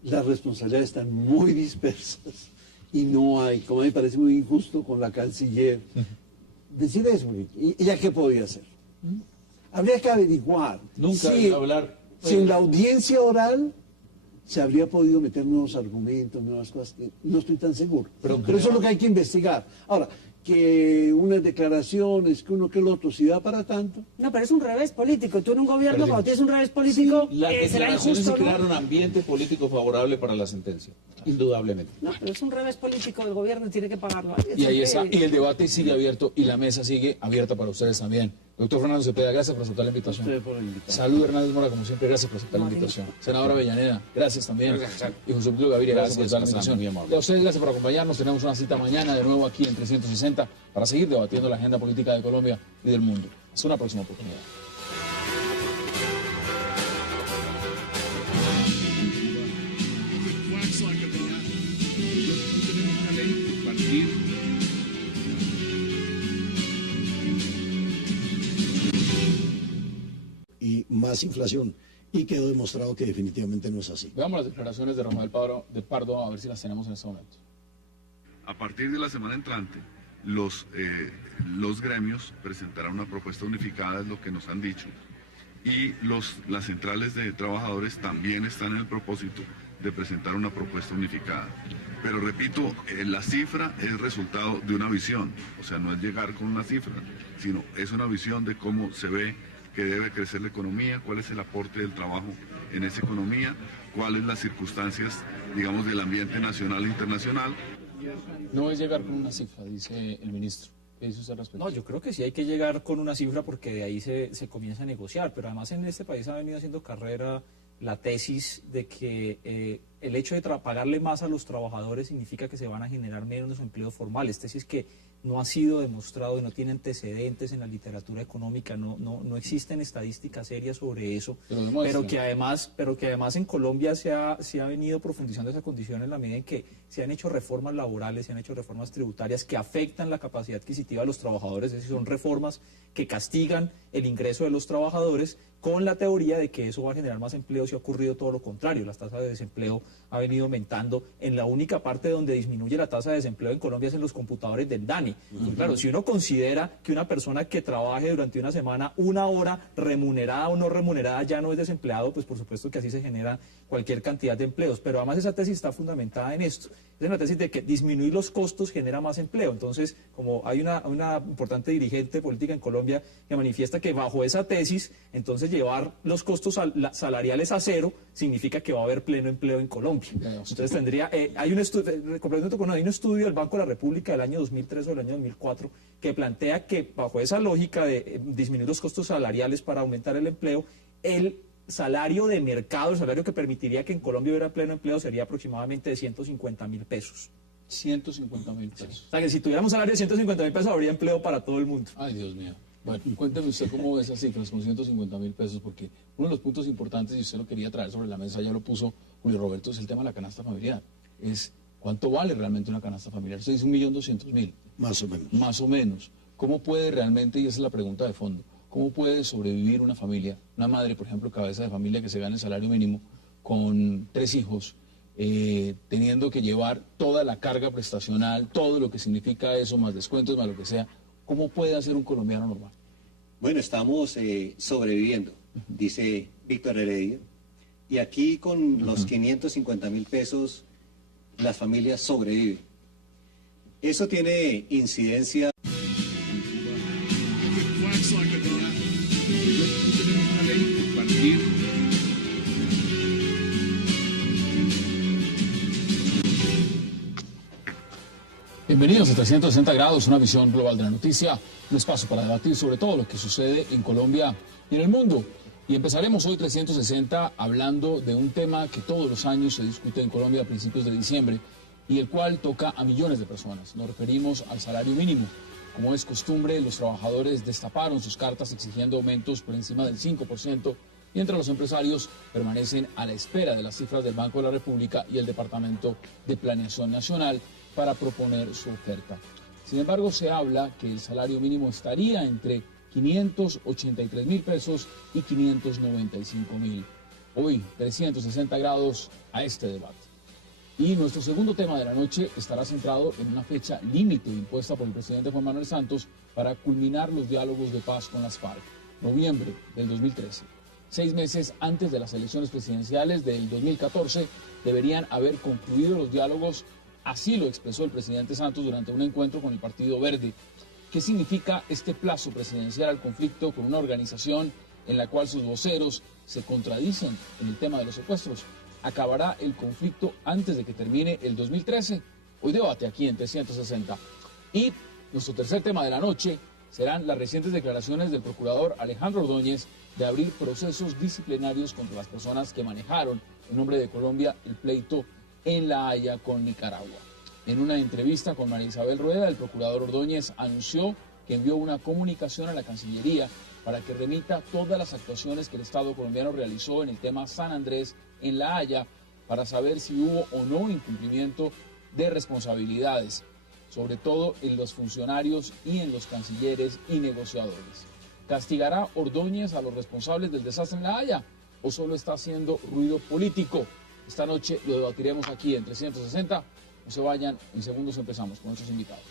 las responsabilidades están muy dispersas y no hay, como a mí me parece muy injusto con la canciller, decir eso, ¿y ella qué podía hacer? Habría que averiguar si en la audiencia oral se habría podido meter nuevos argumentos, nuevas cosas, no estoy tan seguro. Pero eso es lo que hay que investigar. Ahora, que unas declaraciones, que uno que el otro, si da para tanto. No, pero es un revés político. Tú en un gobierno, cuando tienes un revés político, las será injusto, se crearon ambiente político favorable para la sentencia, indudablemente. No, pero es un revés político del gobierno y tiene que pagarlo. Y ahí está, y el debate sigue abierto y la mesa sigue abierta para ustedes también. Doctor Fernando Cepeda, gracias por aceptar la invitación. Salud, Hernández Mora, como siempre, gracias por aceptar la invitación. Senadora Avellaneda, gracias también. Y José Luis Gaviria, gracias por aceptar la invitación. Y a ustedes, gracias por acompañarnos. Tenemos una cita mañana de nuevo aquí en 360 para seguir debatiendo la agenda política de Colombia y del mundo. Hasta una próxima oportunidad. Y más inflación. Y quedó demostrado que definitivamente no es así. Veamos las declaraciones de Rafael Pardo, a ver si las tenemos en este momento. A partir de la semana entrante, los gremios presentarán una propuesta unificada, es lo que nos han dicho, y las centrales de trabajadores también están en el propósito de presentar una propuesta unificada. Pero repito, la cifra es resultado de una visión, o sea, no es llegar con una cifra, sino es una visión de cómo se ve que debe crecer la economía, cuál es el aporte del trabajo en esa economía, cuáles las circunstancias, digamos, del ambiente nacional e internacional. No es llegar con una cifra, dice el ministro. ¿Qué dice usted al respecto? No, yo creo que sí hay que llegar con una cifra porque de ahí se comienza a negociar, pero además en este país ha venido haciendo carrera la tesis de que el hecho de pagarle más a los trabajadores significa que se van a generar menos empleos formales, tesis que no ha sido demostrado y no tiene antecedentes en la literatura económica, no existen estadísticas serias sobre eso, pero que además en Colombia se ha venido profundizando esa condición en la medida en que se han hecho reformas laborales, se han hecho reformas tributarias que afectan la capacidad adquisitiva de los trabajadores, es decir, son reformas que castigan el ingreso de los trabajadores con la teoría de que eso va a generar más empleo. Si ha ocurrido todo lo contrario, las tasas de desempleo ha venido aumentando. En la única parte donde disminuye la tasa de desempleo en Colombia es en los computadores del DANE. Y claro, si uno considera que una persona que trabaje durante una semana 1 hora, remunerada o no remunerada, ya no es desempleado, pues por supuesto que así se genera cualquier cantidad de empleos. Pero además esa tesis está fundamentada en esto. Es una tesis de que disminuir los costos genera más empleo. Entonces, como hay una importante dirigente política en Colombia que manifiesta que bajo esa tesis, entonces llevar los costos salariales a cero significa que va a haber pleno empleo en Colombia. Entonces tendría, hay un estudio del Banco de la República del año 2003 o del año 2004 que plantea que bajo esa lógica de disminuir los costos salariales para aumentar el empleo, el salario de mercado, el salario que permitiría que en Colombia hubiera pleno empleo sería aproximadamente de 150.000 pesos. 150.000 pesos. O sea que si tuviéramos un salario de 150.000 pesos habría empleo para todo el mundo. Ay, Dios mío. Bueno, cuénteme usted cómo ve esas cifras con 150.000 pesos, porque uno de los puntos importantes, y usted lo quería traer sobre la mesa, ya lo puso Julio Roberto, es el tema de la canasta familiar. Es ¿cuánto vale realmente una canasta familiar? Usted dice 1.200.000. Más o menos. Más o menos. ¿Cómo puede realmente, y esa es la pregunta de fondo, cómo puede sobrevivir una familia, una madre, por ejemplo, cabeza de familia que se gana el salario mínimo, con 3 hijos, teniendo que llevar toda la carga prestacional, todo lo que significa eso, más descuentos, más lo que sea? ¿Cómo puede hacer un colombiano normal? Bueno, estamos sobreviviendo, dice Víctor Heredia, y aquí con los 550.000 pesos las familias sobreviven. Eso tiene incidencia. Bienvenidos a 360 grados, una visión global de la noticia, un espacio para debatir sobre todo lo que sucede en Colombia y en el mundo. Y empezaremos hoy 360 hablando de un tema que todos los años se discute en Colombia a principios de diciembre y el cual toca a millones de personas. Nos referimos al salario mínimo. Como es costumbre, los trabajadores destaparon sus cartas exigiendo aumentos por encima del 5%, mientras los empresarios permanecen a la espera de las cifras del Banco de la República y el Departamento de Planeación Nacional para proponer su oferta. Sin embargo, se habla que el salario mínimo estaría entre 583.000 pesos y 595.000. Hoy, 360 grados a este debate. Y nuestro segundo tema de la noche estará centrado en una fecha límite impuesta por el presidente Juan Manuel Santos para culminar los diálogos de paz con las FARC, noviembre del 2013. 6 meses antes de las elecciones presidenciales del 2014 deberían haber concluido los diálogos. Así lo expresó el presidente Santos durante un encuentro con el Partido Verde. ¿Qué significa este plazo presidencial al conflicto con una organización en la cual sus voceros se contradicen en el tema de los secuestros? ¿Acabará el conflicto antes de que termine el 2013? Hoy debate aquí en 360. Y nuestro tercer tema de la noche serán las recientes declaraciones del procurador Alejandro Ordóñez de abrir procesos disciplinarios contra las personas que manejaron en nombre de Colombia el pleito en La Haya con Nicaragua. En una entrevista con María Isabel Rueda, el procurador Ordóñez anunció que envió una comunicación a la Cancillería para que remita todas las actuaciones que el Estado colombiano realizó en el tema San Andrés en La Haya para saber si hubo o no incumplimiento de responsabilidades, sobre todo en los funcionarios y en los cancilleres y negociadores. ¿Castigará Ordóñez a los responsables del desastre en La Haya o solo está haciendo ruido político? Esta noche lo debatiremos aquí en 360. No se vayan, en segundos empezamos con nuestros invitados.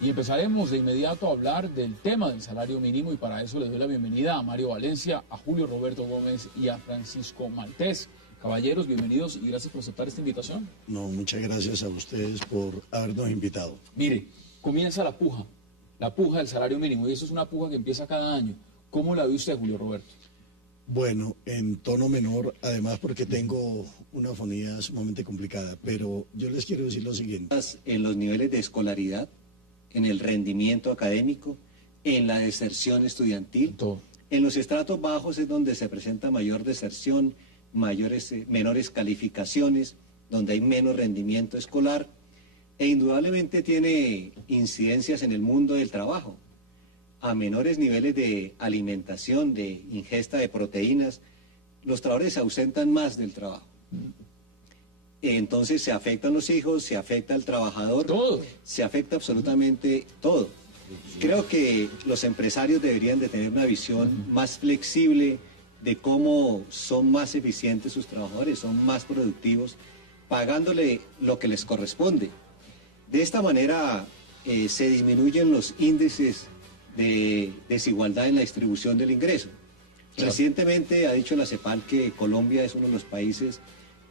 Y empezaremos de inmediato a hablar del tema del salario mínimo y para eso les doy la bienvenida a Mario Valencia, a Julio Roberto Gómez y a Francisco Maltés. Caballeros, bienvenidos y gracias por aceptar esta invitación. No, muchas gracias a ustedes por habernos invitado. Mire, comienza la puja del salario mínimo, y eso es una puja que empieza cada año. ¿Cómo la ve usted, Julio Roberto? Bueno, en tono menor, además porque tengo una fonía sumamente complicada, pero yo les quiero decir lo siguiente. En los niveles de escolaridad, en el rendimiento académico, en la deserción estudiantil. En los estratos bajos es donde se presenta mayor deserción, menores calificaciones, donde hay menos rendimiento escolar, e indudablemente tiene incidencias en el mundo del trabajo. A menores niveles de alimentación, de ingesta de proteínas, los trabajadores se ausentan más del trabajo. Entonces se afectan los hijos, se afecta al trabajador, se afecta absolutamente todo. Creo que los empresarios deberían de tener una visión más flexible de cómo son más eficientes sus trabajadores, son más productivos, pagándole lo que les corresponde. De esta manera se disminuyen los índices de desigualdad en la distribución del ingreso. Recientemente ha dicho la CEPAL que Colombia es uno de los países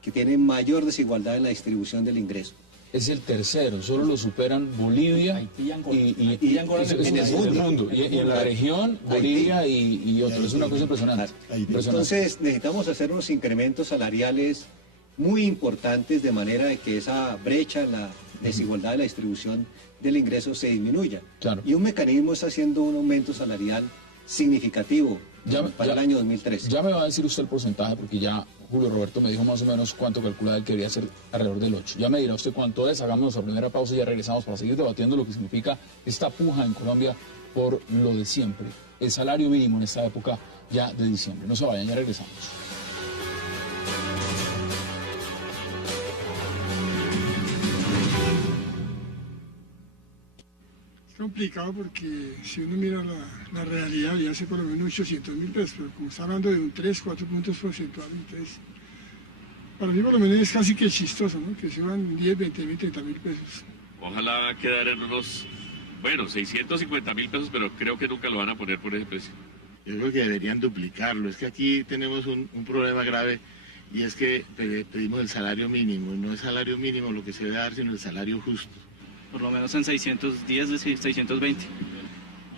que tiene mayor desigualdad en la distribución del ingreso. Es el tercero, solo lo superan Bolivia y en el mundo. Y en la región, Bolivia y otros. Es una cosa impresionante. Entonces necesitamos hacer unos incrementos salariales muy importantes de manera de que esa brecha en la desigualdad de la distribución del ingreso se disminuya. Y un mecanismo está haciendo un aumento salarial significativo para el año 2013. Ya me va a decir usted el porcentaje, porque ya Julio Roberto me dijo más o menos cuánto calculaba él que debería ser alrededor del 8. Ya me dirá usted cuánto es. Hagamos nuestra primera pausa y ya regresamos para seguir debatiendo lo que significa esta puja en Colombia por lo de siempre. El salario mínimo en esta época ya de diciembre. No se vayan, ya regresamos. Es complicado porque si uno mira la realidad, ya hace por lo menos 800.000 pesos, pero como está hablando de un 3-4 puntos porcentuales, entonces para mí por lo menos es casi que chistoso, ¿no? Que se van 10, 20.000, 30.000 pesos. Ojalá quedar en unos, 650.000 pesos, pero creo que nunca lo van a poner por ese precio. Yo creo que deberían duplicarlo. Es que aquí tenemos un problema grave y es que pedimos el salario mínimo. No es salario mínimo lo que se debe dar, sino el salario justo. Por lo menos en 610 de 620.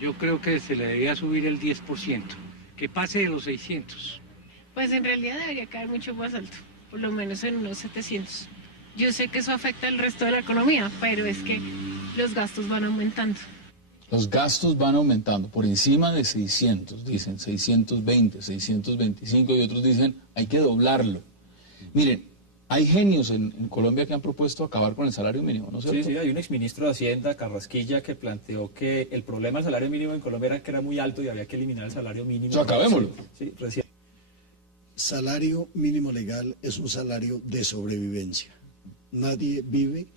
Yo creo que se le debería subir el 10%, que pase de los 600. Pues en realidad debería caer mucho más alto, por lo menos en unos 700. Yo sé que eso afecta al resto de la economía, pero es que los gastos van aumentando. Los gastos van aumentando por encima de 600, dicen 620, 625 y otros dicen hay que doblarlo. Miren, hay genios en Colombia que han propuesto acabar con el salario mínimo, ¿no es cierto? Sí, hay un exministro de Hacienda, Carrasquilla, que planteó que el problema del salario mínimo en Colombia era que era muy alto y había que eliminar el salario mínimo. O sea, acabémoslo. Sí, recién. Salario mínimo legal es un salario de sobrevivencia. Nadie vive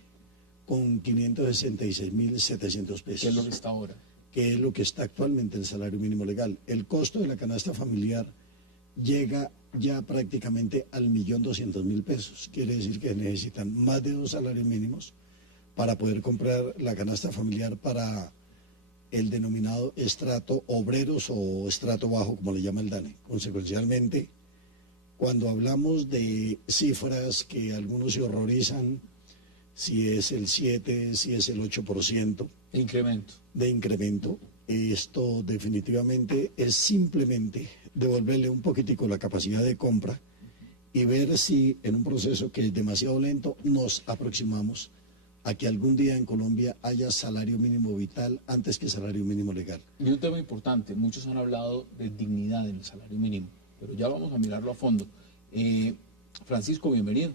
con 566.700 pesos. ¿Qué es lo que está ahora? Que es lo que está actualmente el salario mínimo legal. El costo de la canasta familiar llega ya prácticamente al 1.200.000 pesos. Quiere decir que necesitan más de 2 salarios mínimos para poder comprar la canasta familiar para el denominado estrato obreros o estrato bajo, como le llama el DANE. Consecuencialmente, cuando hablamos de cifras que algunos se horrorizan, si es el 7, si es el 8% de incremento, esto definitivamente es simplemente devolverle un poquitico la capacidad de compra y ver si en un proceso que es demasiado lento nos aproximamos a que algún día en Colombia haya salario mínimo vital antes que salario mínimo legal. Y un tema importante, muchos han hablado de dignidad en el salario mínimo, pero ya vamos a mirarlo a fondo. Francisco, bienvenido.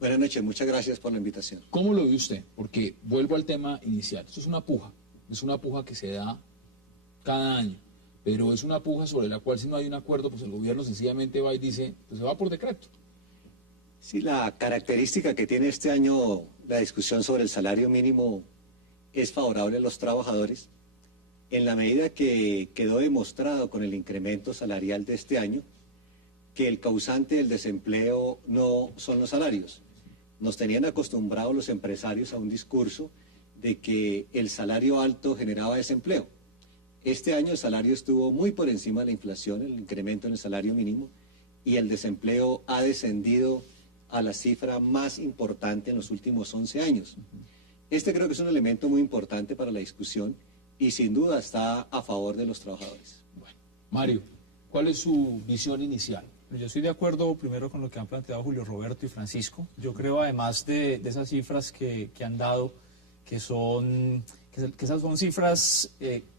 Buenas noches, muchas gracias por la invitación. ¿Cómo lo ve usted? Porque vuelvo al tema inicial, esto es una puja que se da cada año, pero es una puja sobre la cual si no hay un acuerdo, pues el gobierno sencillamente va y dice, pues se va por decreto. Sí, la característica que tiene este año la discusión sobre el salario mínimo es favorable a los trabajadores, en la medida que quedó demostrado con el incremento salarial de este año que el causante del desempleo no son los salarios. Nos tenían acostumbrados los empresarios a un discurso de que el salario alto generaba desempleo. Este año el salario estuvo muy por encima de la inflación, el incremento en el salario mínimo, y el desempleo ha descendido a la cifra más importante en los últimos 11 años. Este creo que es un elemento muy importante para la discusión y sin duda está a favor de los trabajadores. Bueno, Mario, ¿cuál es su visión inicial? Yo estoy de acuerdo primero con lo que han planteado Julio Roberto y Francisco. Yo creo además de esas cifras que han dado, que esas son cifras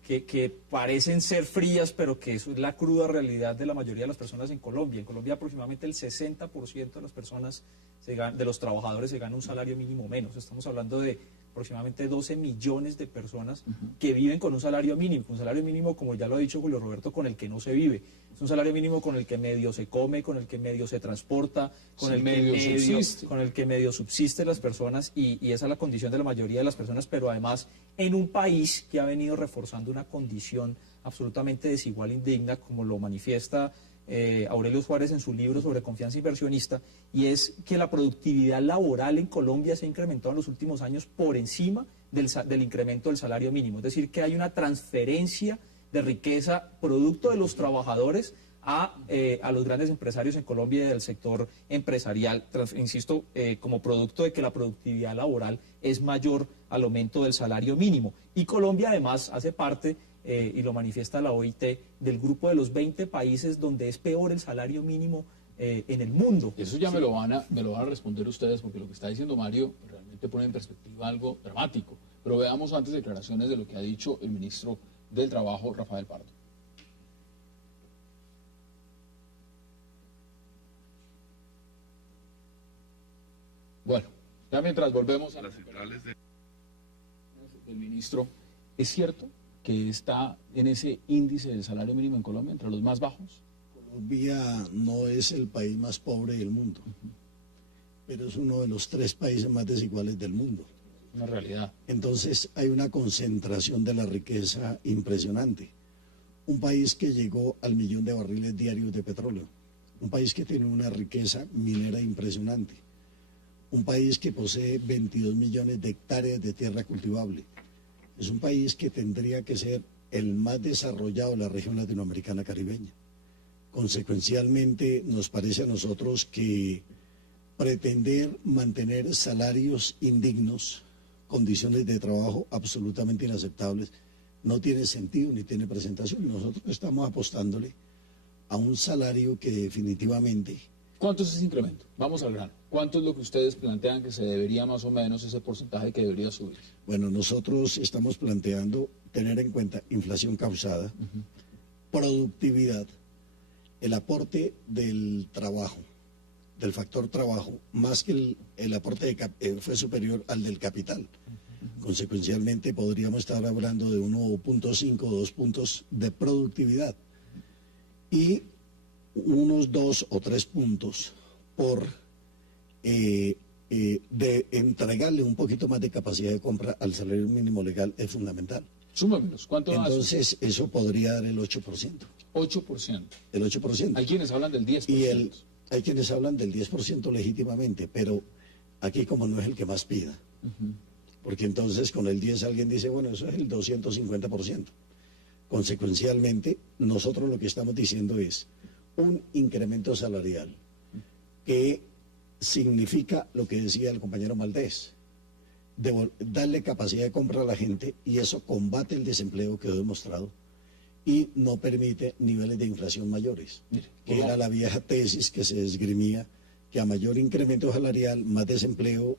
que parecen ser frías, pero que eso es la cruda realidad de la mayoría de las personas en Colombia. En Colombia aproximadamente el 60% de las personas, de los trabajadores, se gana un salario mínimo menos. Estamos hablando de aproximadamente 12 millones de personas que viven con un salario mínimo, como ya lo ha dicho Julio Roberto, con el que no se vive. Es un salario mínimo con el que medio se come, con el que medio se transporta, con el que medio subsiste las personas, y esa es la condición de la mayoría de las personas, pero además en un país que ha venido reforzando una condición absolutamente desigual, indigna, como lo manifiesta Aurelio Suárez en su libro sobre confianza inversionista, y es que la productividad laboral en Colombia se ha incrementado en los últimos años por encima del incremento del salario mínimo. Es decir, que hay una transferencia de riqueza producto de los trabajadores a los grandes empresarios en Colombia y del sector empresarial, insisto, como producto de que la productividad laboral es mayor al aumento del salario mínimo. Y Colombia además hace parte, y lo manifiesta la OIT, del grupo de los 20 países donde es peor el salario mínimo en el mundo. Eso ya me lo van a responder ustedes, porque lo que está diciendo Mario realmente pone en perspectiva algo dramático. Pero veamos antes declaraciones de lo que ha dicho el ministro del Trabajo, Rafael Pardo. Bueno, ya mientras volvemos a las centrales del ministro, ¿es cierto que está en ese índice del salario mínimo en Colombia entre los más bajos? Colombia no es el país más pobre del mundo, pero es uno de los 3 países más desiguales del mundo. Una realidad. Entonces hay una concentración de la riqueza impresionante. Un país que llegó al 1.000.000 de barriles diarios de petróleo, un país que tiene una riqueza minera impresionante, un país que posee 22 millones de hectáreas de tierra cultivable. Es un país que tendría que ser el más desarrollado de la región latinoamericana caribeña. Consecuencialmente, nos parece a nosotros que pretender mantener salarios indignos, condiciones de trabajo absolutamente inaceptables, no tiene sentido ni tiene presentación. Nosotros estamos apostándole a un salario que definitivamente... ¿Cuánto es ese incremento? Vamos al grano. ¿Cuánto es lo que ustedes plantean que se debería más o menos, ese porcentaje que debería subir? Bueno, nosotros estamos planteando tener en cuenta inflación causada, productividad, el aporte del trabajo, del factor trabajo, más que el aporte fue superior al del capital. Consecuencialmente podríamos estar hablando de 1.5 o 2 puntos de productividad y unos 2 o 3 puntos por de entregarle un poquito más de capacidad de compra al salario mínimo legal es fundamental. Súmamelos, ¿cuánto más? Entonces eso podría dar el 8%. 8%. El 8%. Hay quienes hablan del 10%. Hay quienes hablan del 10% legítimamente, pero aquí como no es el que más pida. Porque entonces con el 10 alguien dice, bueno, eso es el 250%. Consecuencialmente, nosotros lo que estamos diciendo es un incremento salarial que significa lo que decía el compañero Maldés, darle capacidad de compra a la gente, y eso combate el desempleo que he demostrado y no permite niveles de inflación mayores, que era la vieja tesis que se esgrimía, que a mayor incremento salarial, más desempleo